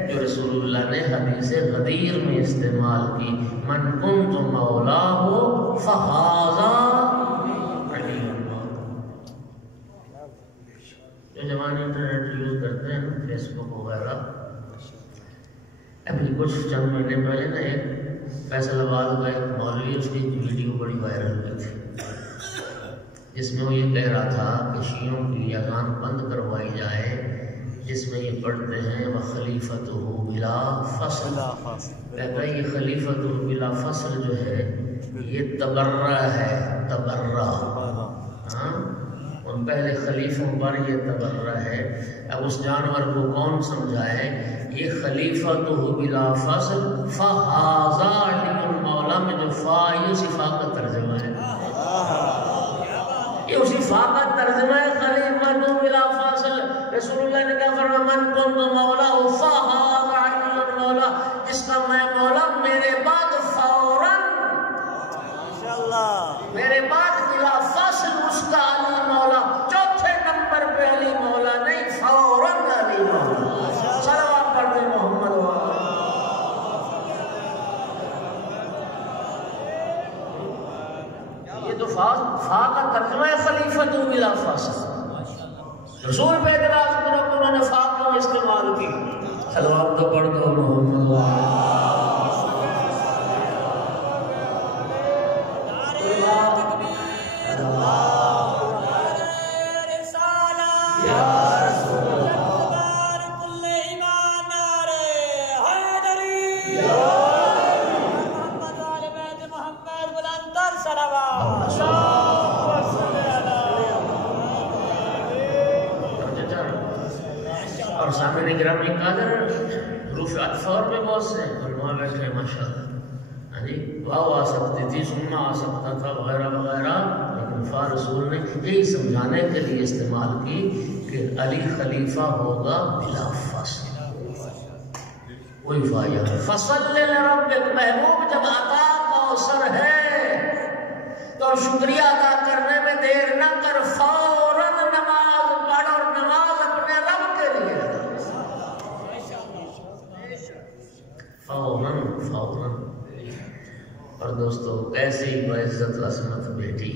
جو رسول اللہ نے حدیث غدیر میں استعمال کی، من کنت مولاہ فہذا علی اللہ۔ جو جوان انٹرنیٹ یوز کرتے ہیں نا، فیس بک وغیرہ، ابھی کچھ چند مہینے پہلے نا ایک فیصل آباد کا ایک مولوی، اس کی ویڈیو بڑی وائرل ہوئی تھی جس میں وہ یہ کہہ رہا تھا کہ شیعوں کی اذان بند کروائی جائے جس میں یہ پڑھتے ہیں وَخَلِيفَتُهُ بِلَا فَصْلٍ. کہتا ہے یہ خلیفۃ بلا فصل جو ہے یہ تبرہ ہے، تبرہ. ہاں، ان پہلے خلیفوں پر یہ تبرہ ہے. اب اس جانور کو کون سمجھائے؟ یہ خلیفۃ بلا فصل، فہذا علی المولا میں جو فا یہ صفا کا ترجمہ ہے، یہ اسی فا کا ترجمہ ہے خلیفۃ بلا فصل. رسول اللہ نے کہا فرمایا من کنت مولا فہذا علی المولا، جس کا میں مولا میرے بعد فوراً، میرے بعد بلا فصل اس کا علی مولا، چوتھے نمبر پہ علی مولا نہیں، فوراً علی مولا. صلوات پڑھ دیں محمد. یہ تو فا کا ترجمہ ہے خلیفۃ بلا فصل. رسول پہ اعتراض کرو کہ انہوں نے فا کیوں استعمال کی. صلوات تو پڑھ دو محمد. اور سامنے گرامی قادر حروف اطفار میں بہت سے علماء بیٹھے ہیں ماشاءاللہ. ہاں جی، واو آ سکتی تھی، سننا آ سکتا تھا وغیرہ وغیرہ، لیکن فا رسول نے یہی سمجھانے کے لیے استعمال کی کہ علی خلیفہ ہوگا بلا فصل. وہی فا یہاں فصل لربک، محبوب جب عطا کوثر ہے تو شکریہ ادا کرنے میں دیر نہ کر، فوراً نماز پڑھ اور نماز اپنے رب کے لیے فوراً فوراً. اور دوستو ایسی بعزت عظمت بیٹی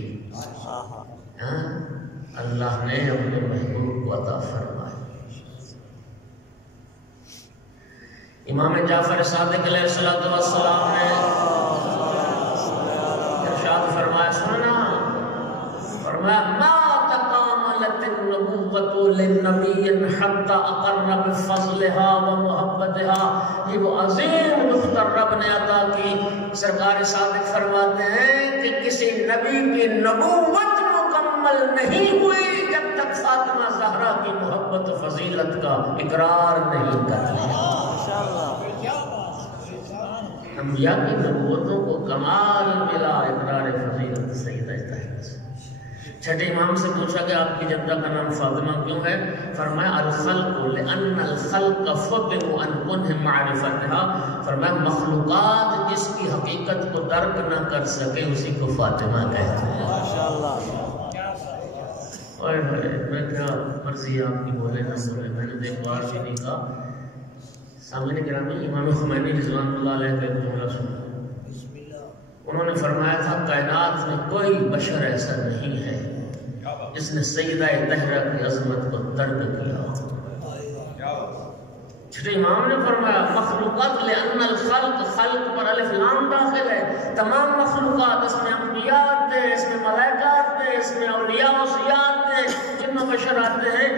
اللہ نے اپنے محبوب کو عطا فرمائی. امام جعفر صادق علیہ السلام نے ارشاد فرمایا، سننا، فرمایا ما تکاملت النبوۃ للنبی حتی اقر بفضلها ومحبتها. یہ وہ عظیم مختار رب نے عطا کی. سرکار صادق فرماتے ہیں کہ کسی نبی کی نبوت مکمل نہیں ہوئی جب تک فاطمہ زہرا کی محبت و فضیلت کا اقرار نہیں کر لیا. انبیاء کی نبوتوں کو کمال ملا اقرار فضیلت سیدہ طاہرہ سے. چھٹے امام سے پوچھا کہ آپ کی جدہ کا نام فاطمہ کیوں ہے؟ فرمایا الخلق لأن الخلق فطروا عن كنه معرفتها. فرمایا مخلوقات جس کی حقیقت کو درک نہ کر سکے اسی کو فاطمہ کہتے ہیں. ماشاءاللہ. اور میں کیا مرضی آپ کی بولے نہ بولے، میں نے ایک بار بھی نہیں کہا. سامنے گرامی امام خمینی رضوان اللہ علیہ کا ایک جملہ سنا. انہوں نے فرمایا تھا کائنات میں کوئی بشر ایسا نہیں ہے جس نے سیدہ طاہرہ کی عظمت کو درک کیا. چھٹے امام نے فرمایا مخلوقات لأن الخلق، خلق پر الف لام داخل ہے. تمام مخلوقات، اس میں انبیاء آتے ہیں، اس میں ملائکہ آتے ہیں، اس میں اولیاء و اوصیاء آتے ہیں، جن میں بشر آتے ہیں،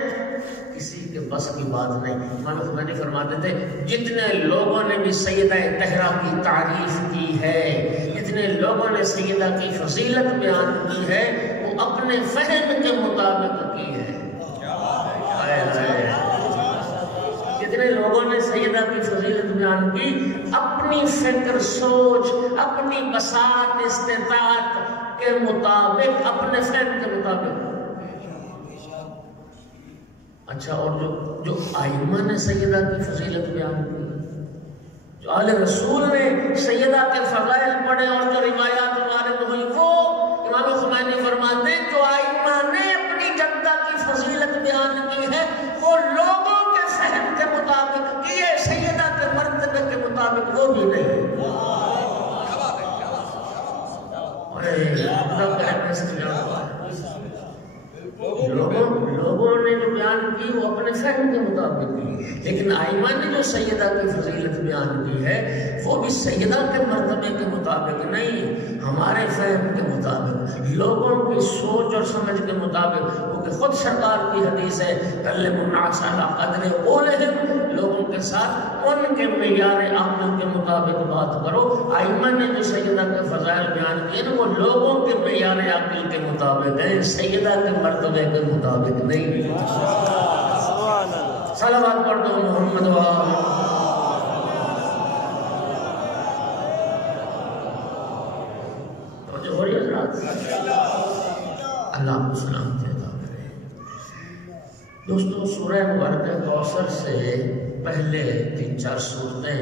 کسی کے بس کی بات نہیں. امام خمینی فرماتے تھے جتنے لوگوں نے بھی سیدہ طاہرہ کی تعریف کی ہے، جتنے لوگوں نے سیدہ کی فضیلت بیان کی ہے، وہ اپنے فہم کے مطابق کی ہے. جتنے لوگوں نے سیدہ کی فضیلت بیان کی اپنی فکر، سوچ، اپنی بساط، استطاعت کے مطابق، اپنے فہم کے مطابق. اچھا، اور جو ائمہ نے سیدہ کی فضیلت بیان کی، جو آل رسول نے سیدہ کے فضائل پڑھے اور جو روایات وارد ہوئی، وہ امام خمینی فرماتے ہیں جو ائمہ نے اپنی جدہ کی فضیلت بیان کی ہے وہ لوگوں کے فہم کے مطابق کیے، سیدہ کے مرتبے کے مطابق وہ بھی نہیں. لوگوں نے جو بیان فہم کے مطابق کی، لیکن آئمہ نے جو سیدہ کی فضیلت بیان کی ہے وہ بھی سیدہ کے مرتبے کے مطابق نہیں، ہمارے فہم کے مطابق، لوگوں کی سوچ اور سمجھ کے مطابق، کیونکہ خود سرکار کی حدیث ہے کلم الناس علی قدر قولہم، لوگوں کے ساتھ ان کے معیار عقل کے مطابق بات کرو۔ آئمہ نے جو سیدہ کے فضائل بیان کیے نا وہ لوگوں کے معیار عقل کے مطابق ہیں، سیدہ کے مرتبے کے مطابق نہیں۔ صلوات پڑھ دو محمد اللہ کو سلامتی عطا کرے۔ دوستو سورہ مبارکہ کوثر سے پہلے 3-4 صورتیں،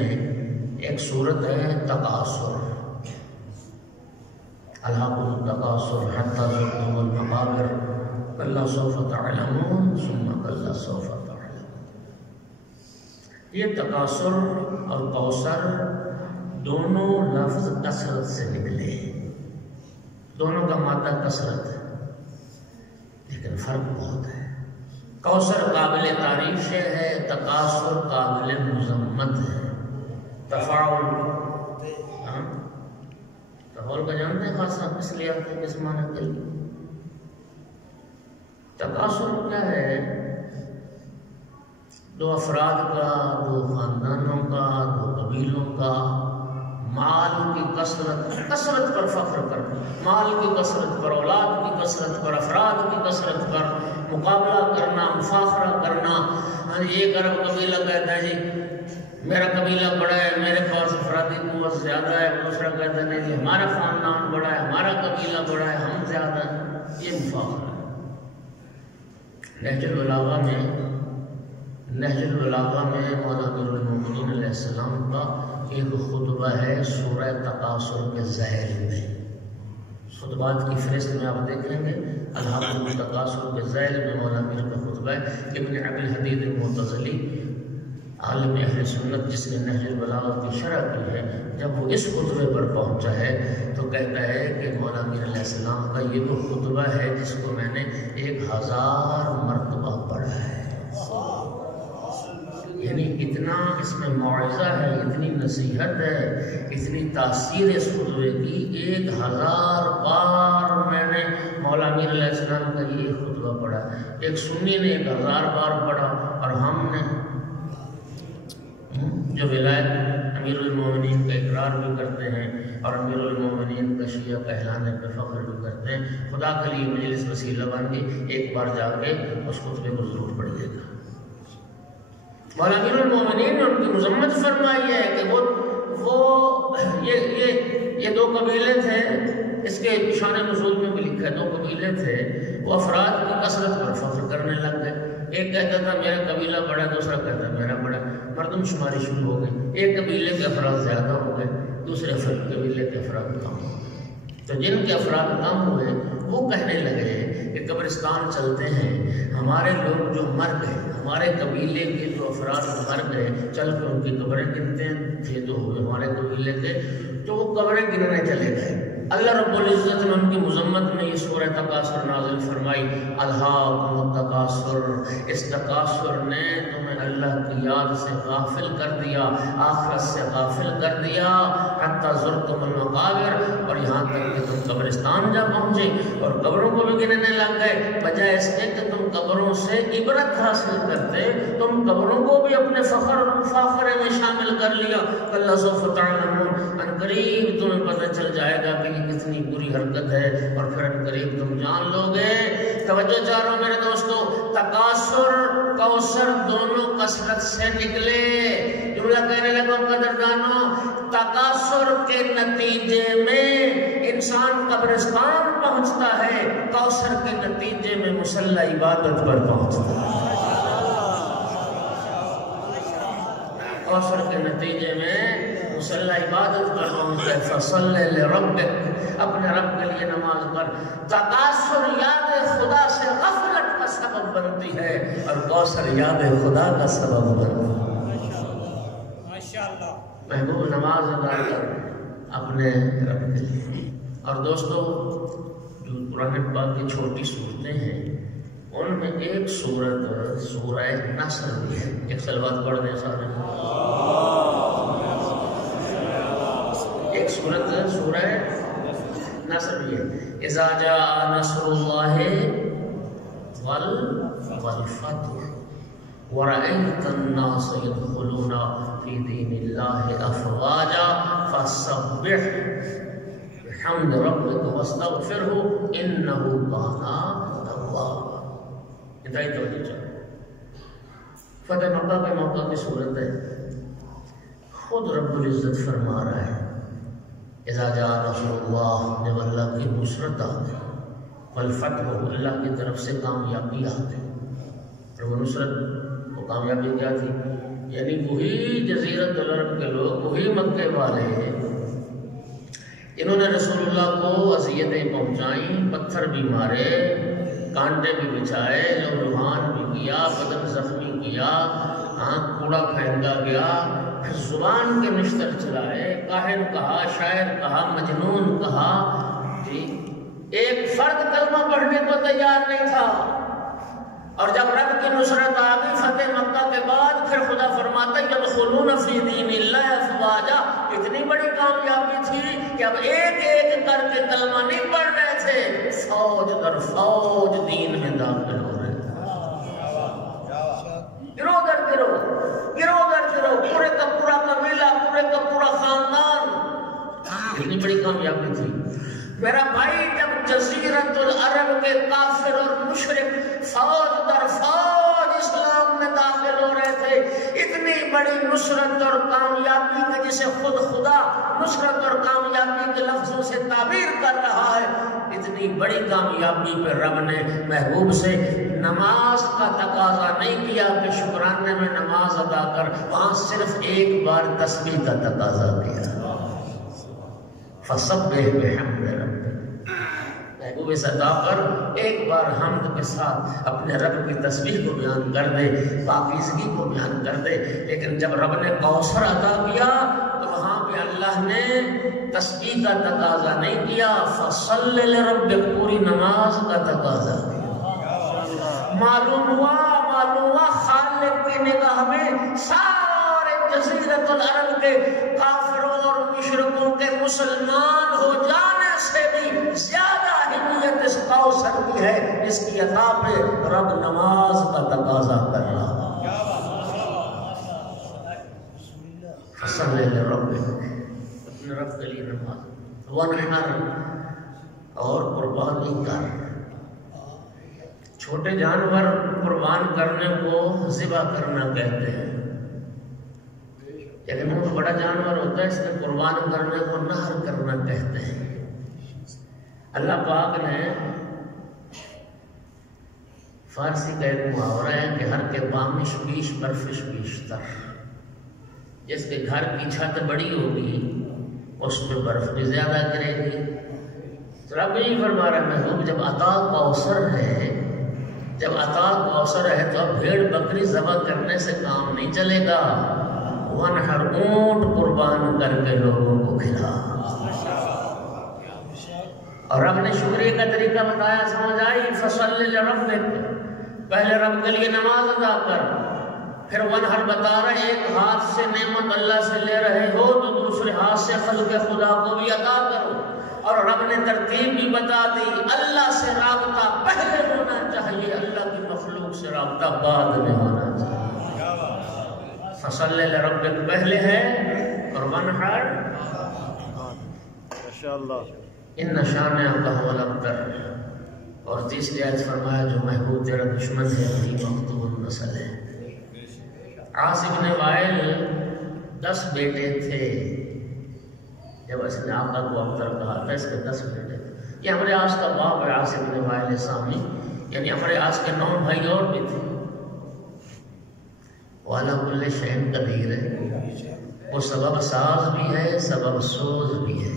ایک صورت ہے تکاثر، الہاکم التکاثر حتی زرتم المقابر کلا سوف تعلمون ثم کلا سوف تعلمون۔ یہ تکاثر اور کوثر دونوں لفظ کثرت سے نکلے، دونوں کا مادہ کثرت ہے لیکن فرق بہت ہے۔ کوثر قابل تعریف سے ہے، تکاثر قابل مذمت ہے۔ تفاعل تفاعل کا جانتے ہیں خاصا کس لیے آتے ہیں، کس معنی کے لیے؟ تکاثر کیا ہے؟ دو افراد کا، دو خاندانوں کا، دو قبیلوں کا مال کی کثرت پر فخر کرنا، مال کی کثرت پر، اولاد کی کثرت پر، افراد کی کثرت پر مقابلہ کرنا، مفاخرہ کرنا۔ ایک عرب قبیلہ کہتا ہے جی میرا قبیلہ بڑا ہے، میرے پاس افرادی قوت زیادہ ہے، دوسرا کہتا ہے نہیں جی ہمارا خاندان بڑا ہے، ہمارا قبیلہ بڑا ہے، ہم زیادہ ہیں۔ یہ مفاخرہ ہے۔ نہج البلاغہ میں مولانا امیر المومنین علیہ السلام کا ایک خطبہ ہے سورہ تکاثر کے ذیل میں، خطبات کی فہرست میں آپ دیکھیں گے الہاکم التکاثر کے ذیل میں مولانا امیر کا خطبہ ہے۔ ابن ابی الحدید المعتزلی عالم اہل سنت جس نے نہج البلاغہ کی شرح کی ہے، جب وہ اس خطبے پر پہنچا ہے تو کہتا ہے کہ مولانا امیر علیہ السلام کا یہ تو خطبہ ہے جس کو میں نے 1000 مرتبہ پڑھا ہے، یعنی اتنا اس میں موعظہ ہے، اتنی نصیحت ہے، اتنی تاثیر اس خطبے کی، 1000 بار میں نے مولانا امیر علیہ السلام کا یہ خطبہ پڑھا۔ ایک سنی نے 1000 بار پڑھا، اور ہم نے جو ولایت امیر المومنین کا اقرار بھی کرتے ہیں اور امیر المومنین کا شیعہ کہلانے پہ فخر بھی کرتے ہیں، خدا کے لیے مجلس وسیلہ بن گئی، ایک بار جا کے اس خطبے کو ضرور پڑھیے گا۔ مولانا امیر المومنین نے ان کی مذمت فرمائی ہے کہ وہ یہ دو قبیلے تھے، اس کے شان نزول میں بھی لکھا ہے، دو قبیلے تھے، وہ افراد کی کثرت پر فخر کرنے لگ گئے۔ ایک کہتا تھا میرا قبیلہ بڑا، دوسرا کہتا میرا بڑا، مردم شماری شروع ہو گئی، ایک قبیلے کے افراد زیادہ ہو گئے، دوسرے قبیلے کے افراد کم ہو گئے۔ تو جن کے افراد کم ہوئے وہ کہنے لگے کہ قبرستان چلتے ہیں، ہمارے لوگ جو مر گئے، ہمارے قبیلے کے جو افراد مر گئے، چل کے ان کی قبریں گنتے ہیں، تھے جو ہمارے قبیلے کے، تو وہ قبریں گننے چلے گئے۔ اللہ رب العزت نے ان کی مذمت میں یہ سورہ تکاثر نازل فرمائی، الہاکم التکاثر، اس تکاثر نے تمہیں اللہ کی یاد سے غافل کر دیا، آخرت سے غافل کر دیا، حتی زرتم المقابر، اور یہاں تک کہ تم قبرستان جا پہنچے اور قبروں کو بھی گننے لگ گئے، بجائے اس کے کہ تم قبروں سے عبرت حاصل کرتے، تم قبروں کو بھی اپنے فخر اور مفاخرے میں شامل کر لیا۔ کلا سوف تعلمون، ان قریب تمہیں پتہ چل جائے گا کہ کتنی بری حرکت ہے، اور پھر ان قریب تم جان لو گے۔ توجہ چاہو میرے دوستو، تکاثر کوثر دونوں کثرت سے نکلے۔ جملہ کہنے لگا قدردانوں، تکاثر کے نتیجے میں انسان قبرستان پہنچتا ہے، کوثر کے نتیجے میں مصلی عبادت پر پہنچتا ہے۔ کوثر کے نتیجے میں مصلی عبادت پر پہنچتا ہے، فصلی لربک، اپنے رب کے لیے نماز پر۔ تکاثر یاد خدا سے غفلت کا سبب بنتی ہے، اور کوثر یاد خدا کا سبب بنتی ہے۔ محبوب نماز ادا کر اپنے رب کے لیے۔ اور دوستو جو قرآن پاک کی چھوٹی صورتیں ہیں، ان میں ایک سورت سورہ نصر بھی ہے. ایک صلوات پڑھ دیں سارے. ایک سورت سورہ نصر بھی ہے. اذا جاء نصر اللہ والفتح ورأيت الناس يدخلون في دين الله أفواجا فسبح بحمد ربك واستغفره إنه كان توابا. انتہائی توجہ چاہیے. فتح مکہ کے موقع کی صورت ہے. خود رب العزت فرما رہا ہے اذا جاء نصر اللہ، جب اللہ کی نصرت آ گئی، والفتح، اللہ کی طرف سے کامیابی آ گئی. اور وہ نصرت کامیابی کیا تھی؟ یعنی وہی جزیرت العرب کے لوگ، وہی مکے والے انہوں نے رسول اللہ کو اذیتیں پہنچائیں، پتھر بھی مارے، کانٹے بھی بچھائے، لہوان بھی کیا، بدن زخمی کیا، کوڑا پھینکا گیا، پھر زبان کے نشتر چلائے، کاہن کہا، شاعر کہا، مجنون کہا. جی ایک فرد کلمہ پڑھنے کو تیار نہیں تھا. اور جب رب کی نصرت آ گئی فتح مکہ کے بعد، پھر خدا فرماتا ہے یدخلون فی دین اللہ افواجا. اتنی بڑی کامیابی تھی کہ اب ایک ایک کر کے کلمہ نہیں پڑھ رہے تھے، فوج در فوج دین میں داخل ہو رہے تھے. گروہ در گروہ، گروہ در گروہ، پورے کا پورا قبیلہ، پورے کا پورا خاندان. اتنی بڑی کامیابی تھی. میرا بھائی جب جزیرت العرب کے کافر اور مشرک فوج در فوج اسلام میں داخل ہو رہے تھے، اتنی بڑی نصرت اور کامیابی کے جسے خود خدا نصرت اور کامیابی کے لفظوں سے تعبیر کر رہا ہے، اتنی بڑی کامیابی پہ رب نے محبوب سے نماز کا تقاضا نہیں کیا کہ شکرانے میں نماز ادا کر، وہاں صرف ایک بار تسبیح کا تقاضا کیا. فسبح بحمد ربک، محبوب صدا پر ایک بار حمد کے ساتھ اپنے رب کی تسبیح کو بیان کر دے، پاکیزگی کو بیان کر دے. لیکن جب رب نے کوثر عطا کیا تو وہاں پہ اللہ نے تسبیح کا تقاضا نہیں کیا، فصل لربک، پوری نماز کا تقاضا کیا. معلوم ہوا خالق کی نگاہ میں سارے جزیرت العرب کے کافروں اور مشرکوں کے مسلمان ہو جانے سے بھی زیادہ اہمیت اس کوثر کی ہے، اس کی عطا پہ رب نماز کا تقاضا کر رہا. فصل لربک، اپنے رب کے لیے نماز. ونحر، اور قربانی کر. چھوٹے جانور قربان کرنے کو ذبح کرنا کہتے ہیں، لیکن وہ بڑا جانور ہوتا ہے اس نے قربان کرنے کو نہر کرنا کہتے ہیں. اللہ پاک نے فارسی کا ایک محاورہ ہے کہ ہر کے بامش بیش برفش بیشتر. جس کے گھر کی چھت بڑی ہوگی اس پہ برف بھی زیادہ گرے گی. تو رب یہی فرما رہا ہے محبوب جب عطا کوثر ہے، جب عطا کوثر ہے تو اب بھیڑ بکری ذبح کرنے سے کام نہیں چلے گا. ونحر، اونٹ قربان کر کے لوگوں کو کھلا. اور رب نے شکریہ کا طریقہ بتایا، سمجھ آئی؟ فصل لربک، پہلے رب کے لیے نماز ادا کر، پھر ونحر بتا رہے ایک ہاتھ سے نعمت اللہ سے لے رہے ہو تو دوسرے ہاتھ سے خلق خدا کو بھی ادا کرو. اور رب نے ترتیب بھی بتا دی، اللہ سے رابطہ پہلے ہونا چاہیے، اللہ کی مخلوق سے رابطہ بعد میں ہونا چاہیے. فصل لربک پہلے ہے اور ونحر ماشاءاللہ ان شانئک هو الابتر. اور تیسری آیت فرمایا جو محبوب تیرا دشمن ہے وہی مقتول النسل ہے. عاص بن وائل 10 بیٹے تھے. جب اس نے آقا کو ابتر کہا تھا اس کے 10 بیٹے تھے. یہ ہمارے عاص کا باپ ہے عاص بن وائل سامی، یعنی ہمارے عاص کے 9 بھائی اور بھی تھے. والا کل شین قدیر ہے، وہ سبب ساز بھی ہے سبب سوز بھی ہے.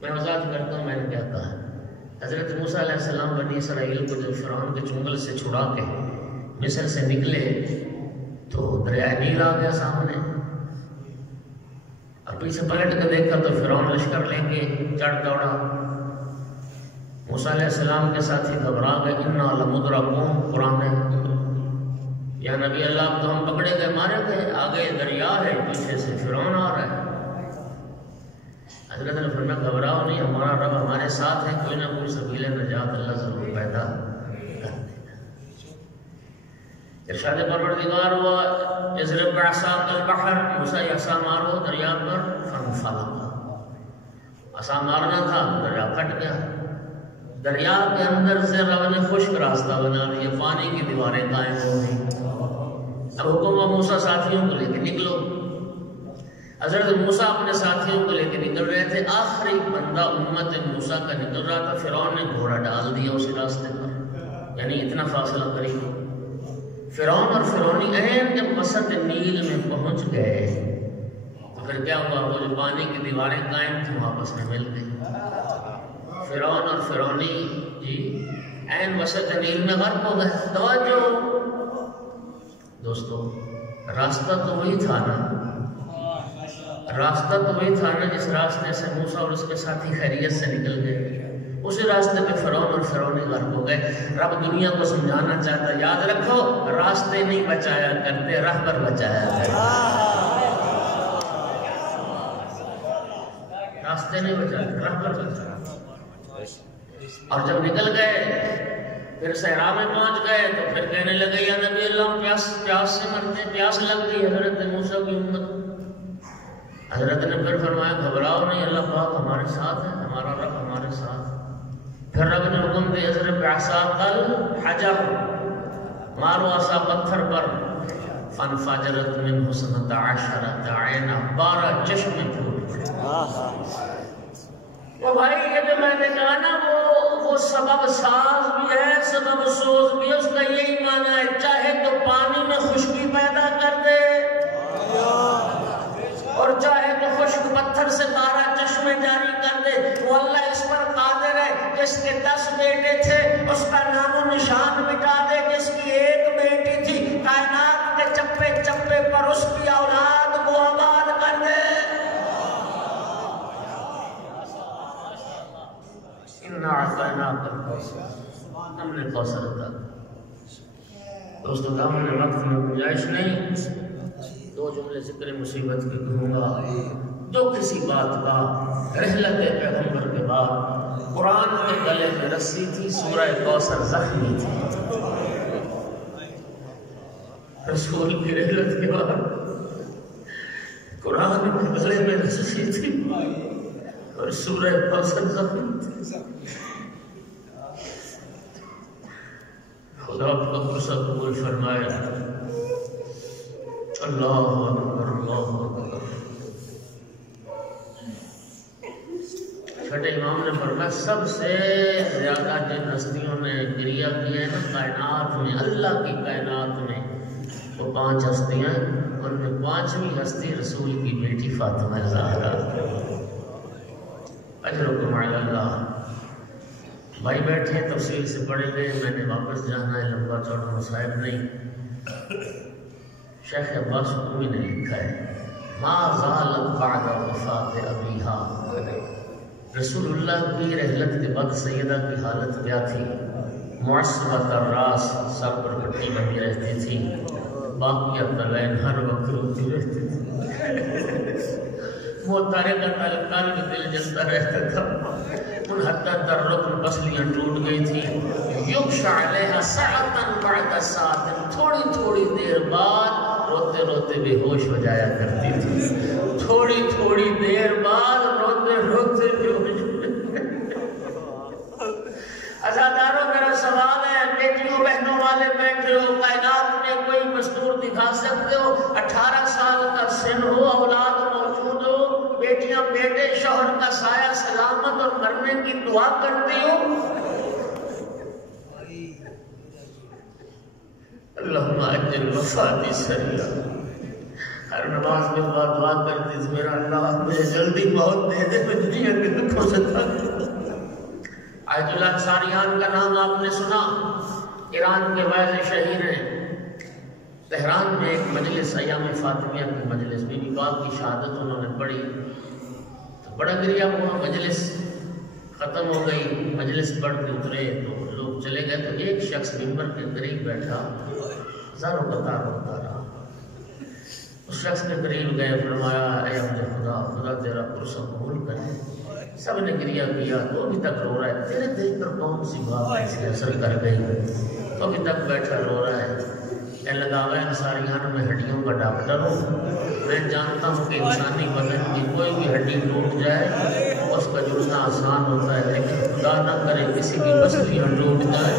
میں وضاحت کرتا ہوں میں نے کیا کہا. حضرت موسیٰ علیہ السلام بنی اسرائیل کو جب فرعون کے چنگل سے چھڑا کے مصر سے نکلے تو دریائے نیل آ گیا سامنے، اور پیچھے پلٹ کے دیکھا تو فرعون لشکر لے کے چڑھ دوڑا. موسیٰ علیہ السلام کے ساتھی گھبرا گئے، اِنَّا لَمُدْرَكُونَ، قرآن ہے یا نبی اللہ اب تو ہم پکڑے گئے، مارے گئے، آگے دریا ہے، پیچھے سے فرعون آ رہا ہے۔ حضرت نے فرمایا گھبراؤ نہیں، ہمارا رب ہمارے ساتھ ہے، کوئی نہ کوئی سبیل نجات اللہ ضرور پیدا کر دے گا۔ ارشاد پروردگار ہوا اضرب بعصاک البحر، موسیٰ عصا مارو دریا پر، فانفلق، عصا مارنا تھا دریا کٹ گیا۔ دریا کے اندر سے رب نے خشک راستہ بنا دیا، پانی کی دیواریں قائم ہو گئی۔ اب حکم ہوا موسیٰ ساتھیوں کو لے کے نکلو۔ حضرت موسیٰ اپنے ساتھیوں کو لے کے نکل رہے تھے، آخری بندہ امت موسیٰ کا نکل رہا تھا، فرعون نے گھوڑا ڈال دیا اسی راستے پر، یعنی اتنا فاصلہ قریب۔ فرعون اور فرعونی عین جب وسط نیل میں پہنچ گئے تو پھر کیا ہوا، وہ جو پانی کی دیواریں قائم تھیں واپس میں مل گئی۔ فرعون اور فرعونی جی عین وسط نیل میں غرق ہو گئے۔ توجہ دوستو، راستہ تو وہی تھا نا، راستہ تو وہی تھا نا جس راستے سے موسیٰ اور اس کے ساتھی خیریت سے نکل گئے، اسی راستے پہ فرعون اور فرعونی غرق ہو گئے۔ رب دنیا کو سمجھانا چاہتا، یاد رکھو راستے نہیں بچایا کرتے، رہبر بچایا کرتے۔ راستے نہیں بچاتے، رہبر بچایا۔ اور جب نکل گئے پھر صحرا میں پہنچ گئے تو پھر کہنے لگے یا نبی اللہ پیاس سے مرتے، پیاس لگ گئی حضرت موسیٰ کی امت۔ حضرت نے پھر فرمایا گھبراؤ نہیں، اللہ پاک ہمارے ساتھ ہے، ہمارا رب ہمارے ساتھ۔ پھر رب نے حکم دیا اضرب بعصاک الحجر، مارو عصا پتھر پر، فانفجرت منہ اثنتا عشرۃ عینا، 12 چشمے پھوٹ پڑے۔ وہ بھائی یہ جو میں نے کہا نا وہ سبب ساز بھی ہے، سبب سوز بھی ہے، اس کا یہی معنی ہے چاہے تو پانی میں خشکی پیدا کر دے اور چاہے تو خشک پتھر سے 12 چشمے جاری کر دے۔ وہ اللہ اس پر قادر ہے، جس کے 10 بیٹے تھے اس کا نام و نشان مٹا دے، جس کی ایک بیٹی تھی کائنات کے چپے چپے پر اس کی اولاد کو آباد کر دے۔ ہم نے کوثر عطا دوستوں کا ہمیں وقت میں گنجائش نہیں، 2 جملے ذکر مصیبت کے کہوں گا۔ جو کسی بات کا رحلت پیغمبر کے بعد قرآن کے گلے میں رسی تھی، سورہ کوثر زخمی تھی۔ رسول کی رحلت کے بعد قرآن کے گلے میں رسی تھی اور سورہ کوثر زخمی تھی۔ خدا کا غصہ قبول فرمائے۔ اللہ اکبر، اللہ اکبر۔ چھٹے امام نے فرمایا سب سے زیادہ جن ہستیوں نے گریہ کیا ہے نا کائنات میں، اللہ کی کائنات میں، وہ 5 ہستیاں، ان میں 5ویں ہستی رسول کی بیٹی فاطمہ زہرا۔ اجرکم علی اللہ۔ بھائی بیٹھے تفصیل سے پڑھے گئے، میں نے واپس جانا ہے، لمبا چوڑا مصائب نہیں۔ شیخ عباس قمی نے لکھا ہے ما زالت بعد وفات ابیہا، رسول اللہ کی رحلت کے بعد سیدہ کی حالت کیا تھی؟ معصبۃ الراس، سر پر پٹی بنی رہتی تھی، باقیۃ العین، ہر وقت روتی رہتی تھی، متارکۃ القلب، دل جلتا رہتا تھا، منحطۃ الرکن، پسلیاں ٹوٹ گئی تھی، یغشی علیہا ساعۃ بعد ساعۃ، تھوڑی تھوڑی دیر بعد روتے روتے بے ہوش ہو جایا کرتی تھی، تھوڑی تھوڑی دیر بعد روتے روتے بے ہوش۔ عزاداروں میرا سوال ہے، بیٹیوں بہنوں والے بیٹھے ہو، کائنات میں کوئی مستور دکھا سکتے ہو؟ 18 سال کا سن ہو، اولاد موجود ہو، بیٹیاں بیٹے شوہر کا سایہ سلامت اور مرنے کی دعا کرتی ہو؟ اللہم اجل وفاتی سریعہ، ہر نماز میں دعا کرتی تھی میرا اللہ مجھے جلدی موت دے دے، میں دنیا کے دکھوں سے تھک۔ آیت اللہ انصاریان کا نام آپ نے سنا، ایران کے واعظ شہیر ہیں۔ تہران میں ایک مجلس، ایام فاطمیہ کی مجلس، بی بی پاک کی شہادت انہوں نے پڑھی تو بڑا گریہ ہوا، مجلس ختم ہو گئی، مجلس پڑھ کے اترے تو لوگ چلے گئے، تو ایک شخص ممبر کے قریب بیٹھا زارو قطار ہوتا رہا۔ اس شخص کے قریب گئے، فرمایا اے عبد خدا، خدا تیرا پرسہ قبول کرے۔ سب نے گریہ کیا، تو ابھی تک رو رہا ہے، تیرے دل پر کون سی بات ایسی اثر کر گئی، تو ابھی تک بیٹھا رو رہا ہے۔ کہنے لگا میں انساریان میں ہڈیوں کا ڈاکٹر ہوں، میں جانتا ہوں کہ انسانی بدن کی کوئی بھی ہڈی ٹوٹ جائے اس کا جڑنا آسان ہوتا ہے، لیکن خدا نہ کرے کسی کی پسلیاں ٹوٹ جائے۔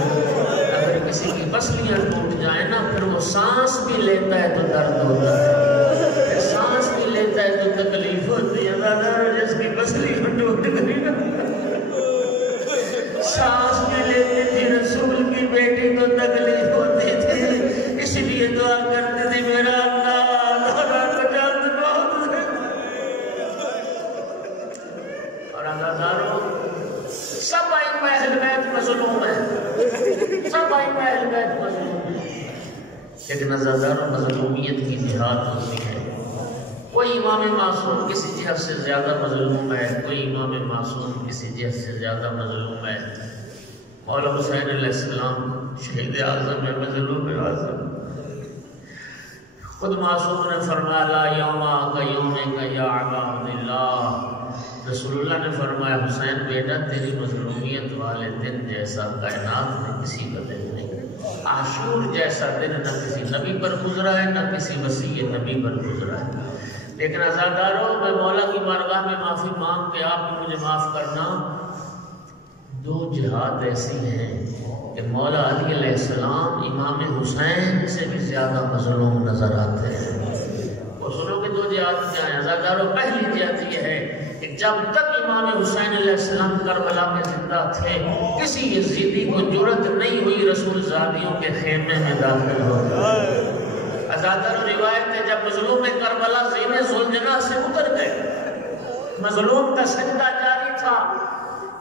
اگر کسی کی پسلیاں ٹوٹ جائیں نا، پھر وہ سانس بھی لیتا ہے تو درد ہوتا ہے، پھر سانس بھی لیتا ہے تو تکلیف ہوتی ہے۔ جس کی پسلیاں ٹوٹ گئی نا، سانس بھی لیتی تھی، رسول کی بیٹی کو تکلیف ہوتی تھی، اس لیے دعا کرتے تھے میرا اللہ جلد بہت ہے۔ اور عزیزانو، سب ائمہ اہل بیت مظلوم ہیں، سب ائمہ اہل بیت مظلوم ہیں، لیکن عزیزانو مظلومیت کی جہاد ہوتی ہے۔ کوئی امام معصوم کسی جہت سے زیادہ مظلوم ہے، کوئی امام معصوم کسی جہت سے زیادہ مظلوم ہے۔ مولا حسین علیہ السلام شہید اعظم ہے، مظلوم اعظم۔ خود معصوم نے فرمایا لا یوما کا یوم کا یا ابا عبداللہ، رسول اللہ نے فرمایا حسین بیٹا تیری مظلومیت والے دن جیسا کائنات میں کسی کا دن نہیں، عاشور جیسا دن نہ کسی نبی پر گزرا ہے، نہ کسی وسیع نبی پر گزرا ہے۔ لیکن عزاداروں، میں مولا کی بارگاہ میں معافی مانگ کے آپ بھی مجھے معاف کرنا، دو جہاد ایسی ہیں کہ مولا علی علیہ السلام امام حسین سے بھی زیادہ مظلوم نظر آتے ہیں۔ وہ سنو کہ دو جہاد کیا ہیں عزاداروں۔ پہلی جہاد یہ ہے کہ جب تک امام حسین علیہ السلام کربلا میں زندہ تھے، کسی یزیدی کو جرأت نہیں ہوئی رسول زادیوں کے خیمے میں داخل ہو گئے۔ عزاداروں، روایت ہے جب مظلوم کربلا زین ذوالجناح سے اتر گئے، مظلوم کا سجدہ جاری تھا،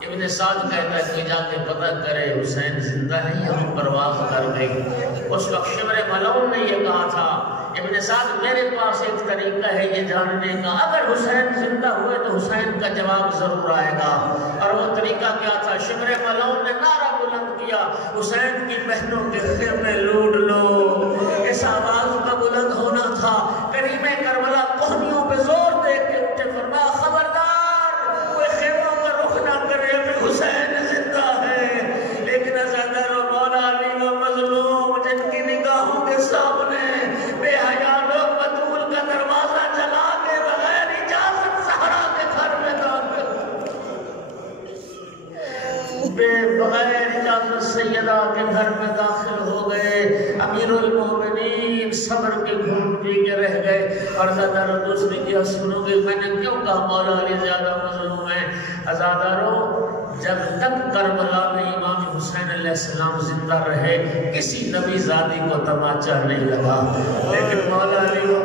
ابن سعد کہتا ہے کوئی جا کے پتہ کرے حسین زندہ ہے یا وہ پرواز کر گئی۔ اس وقت شمر ملعون نے یہ کہا تھا ابن سعد میرے پاس ایک طریقہ ہے یہ جاننے کا، اگر حسین زندہ ہوئے تو حسین کا جواب ضرور آئے گا۔ اور وہ طریقہ کیا تھا؟ شمر ملعون نے نعرہ بلند کیا حسین کی بہنوں کے خیمے لوٹ لو۔ اس آواز کا بلند ہونا تھا۔ کریم کربلا کوہنیوں پہ زور دے کے اٹھے، فرمایا خبردار کوئی خیموں کا رخ نہ کرے، حسین زندہ ہے۔ لیکن عزاداروں، مولا علی و مظلوم جن کی نگاہوں کے سامنے بے حیا لوگ بطول کا دروازہ جلا کے بغیر اجازت زہرا کے گھر میں داخل، بغیر اجازت سیدہ کے گھر میں داخل ہو گئے۔ امیر المومنین صبر کے گھونٹ پی کے رہ گئے۔ اور عزاداروں، دوسری جہاد سنو گے میں نے کیوں کہا مولا علی زیادہ مظلوم ہے؟ عزاداروں، جب تک کربلا میں امام حسین علیہ السلام زندہ رہے، کسی نبی زادی کو تماچا نہیں لگا، لیکن مولا علی و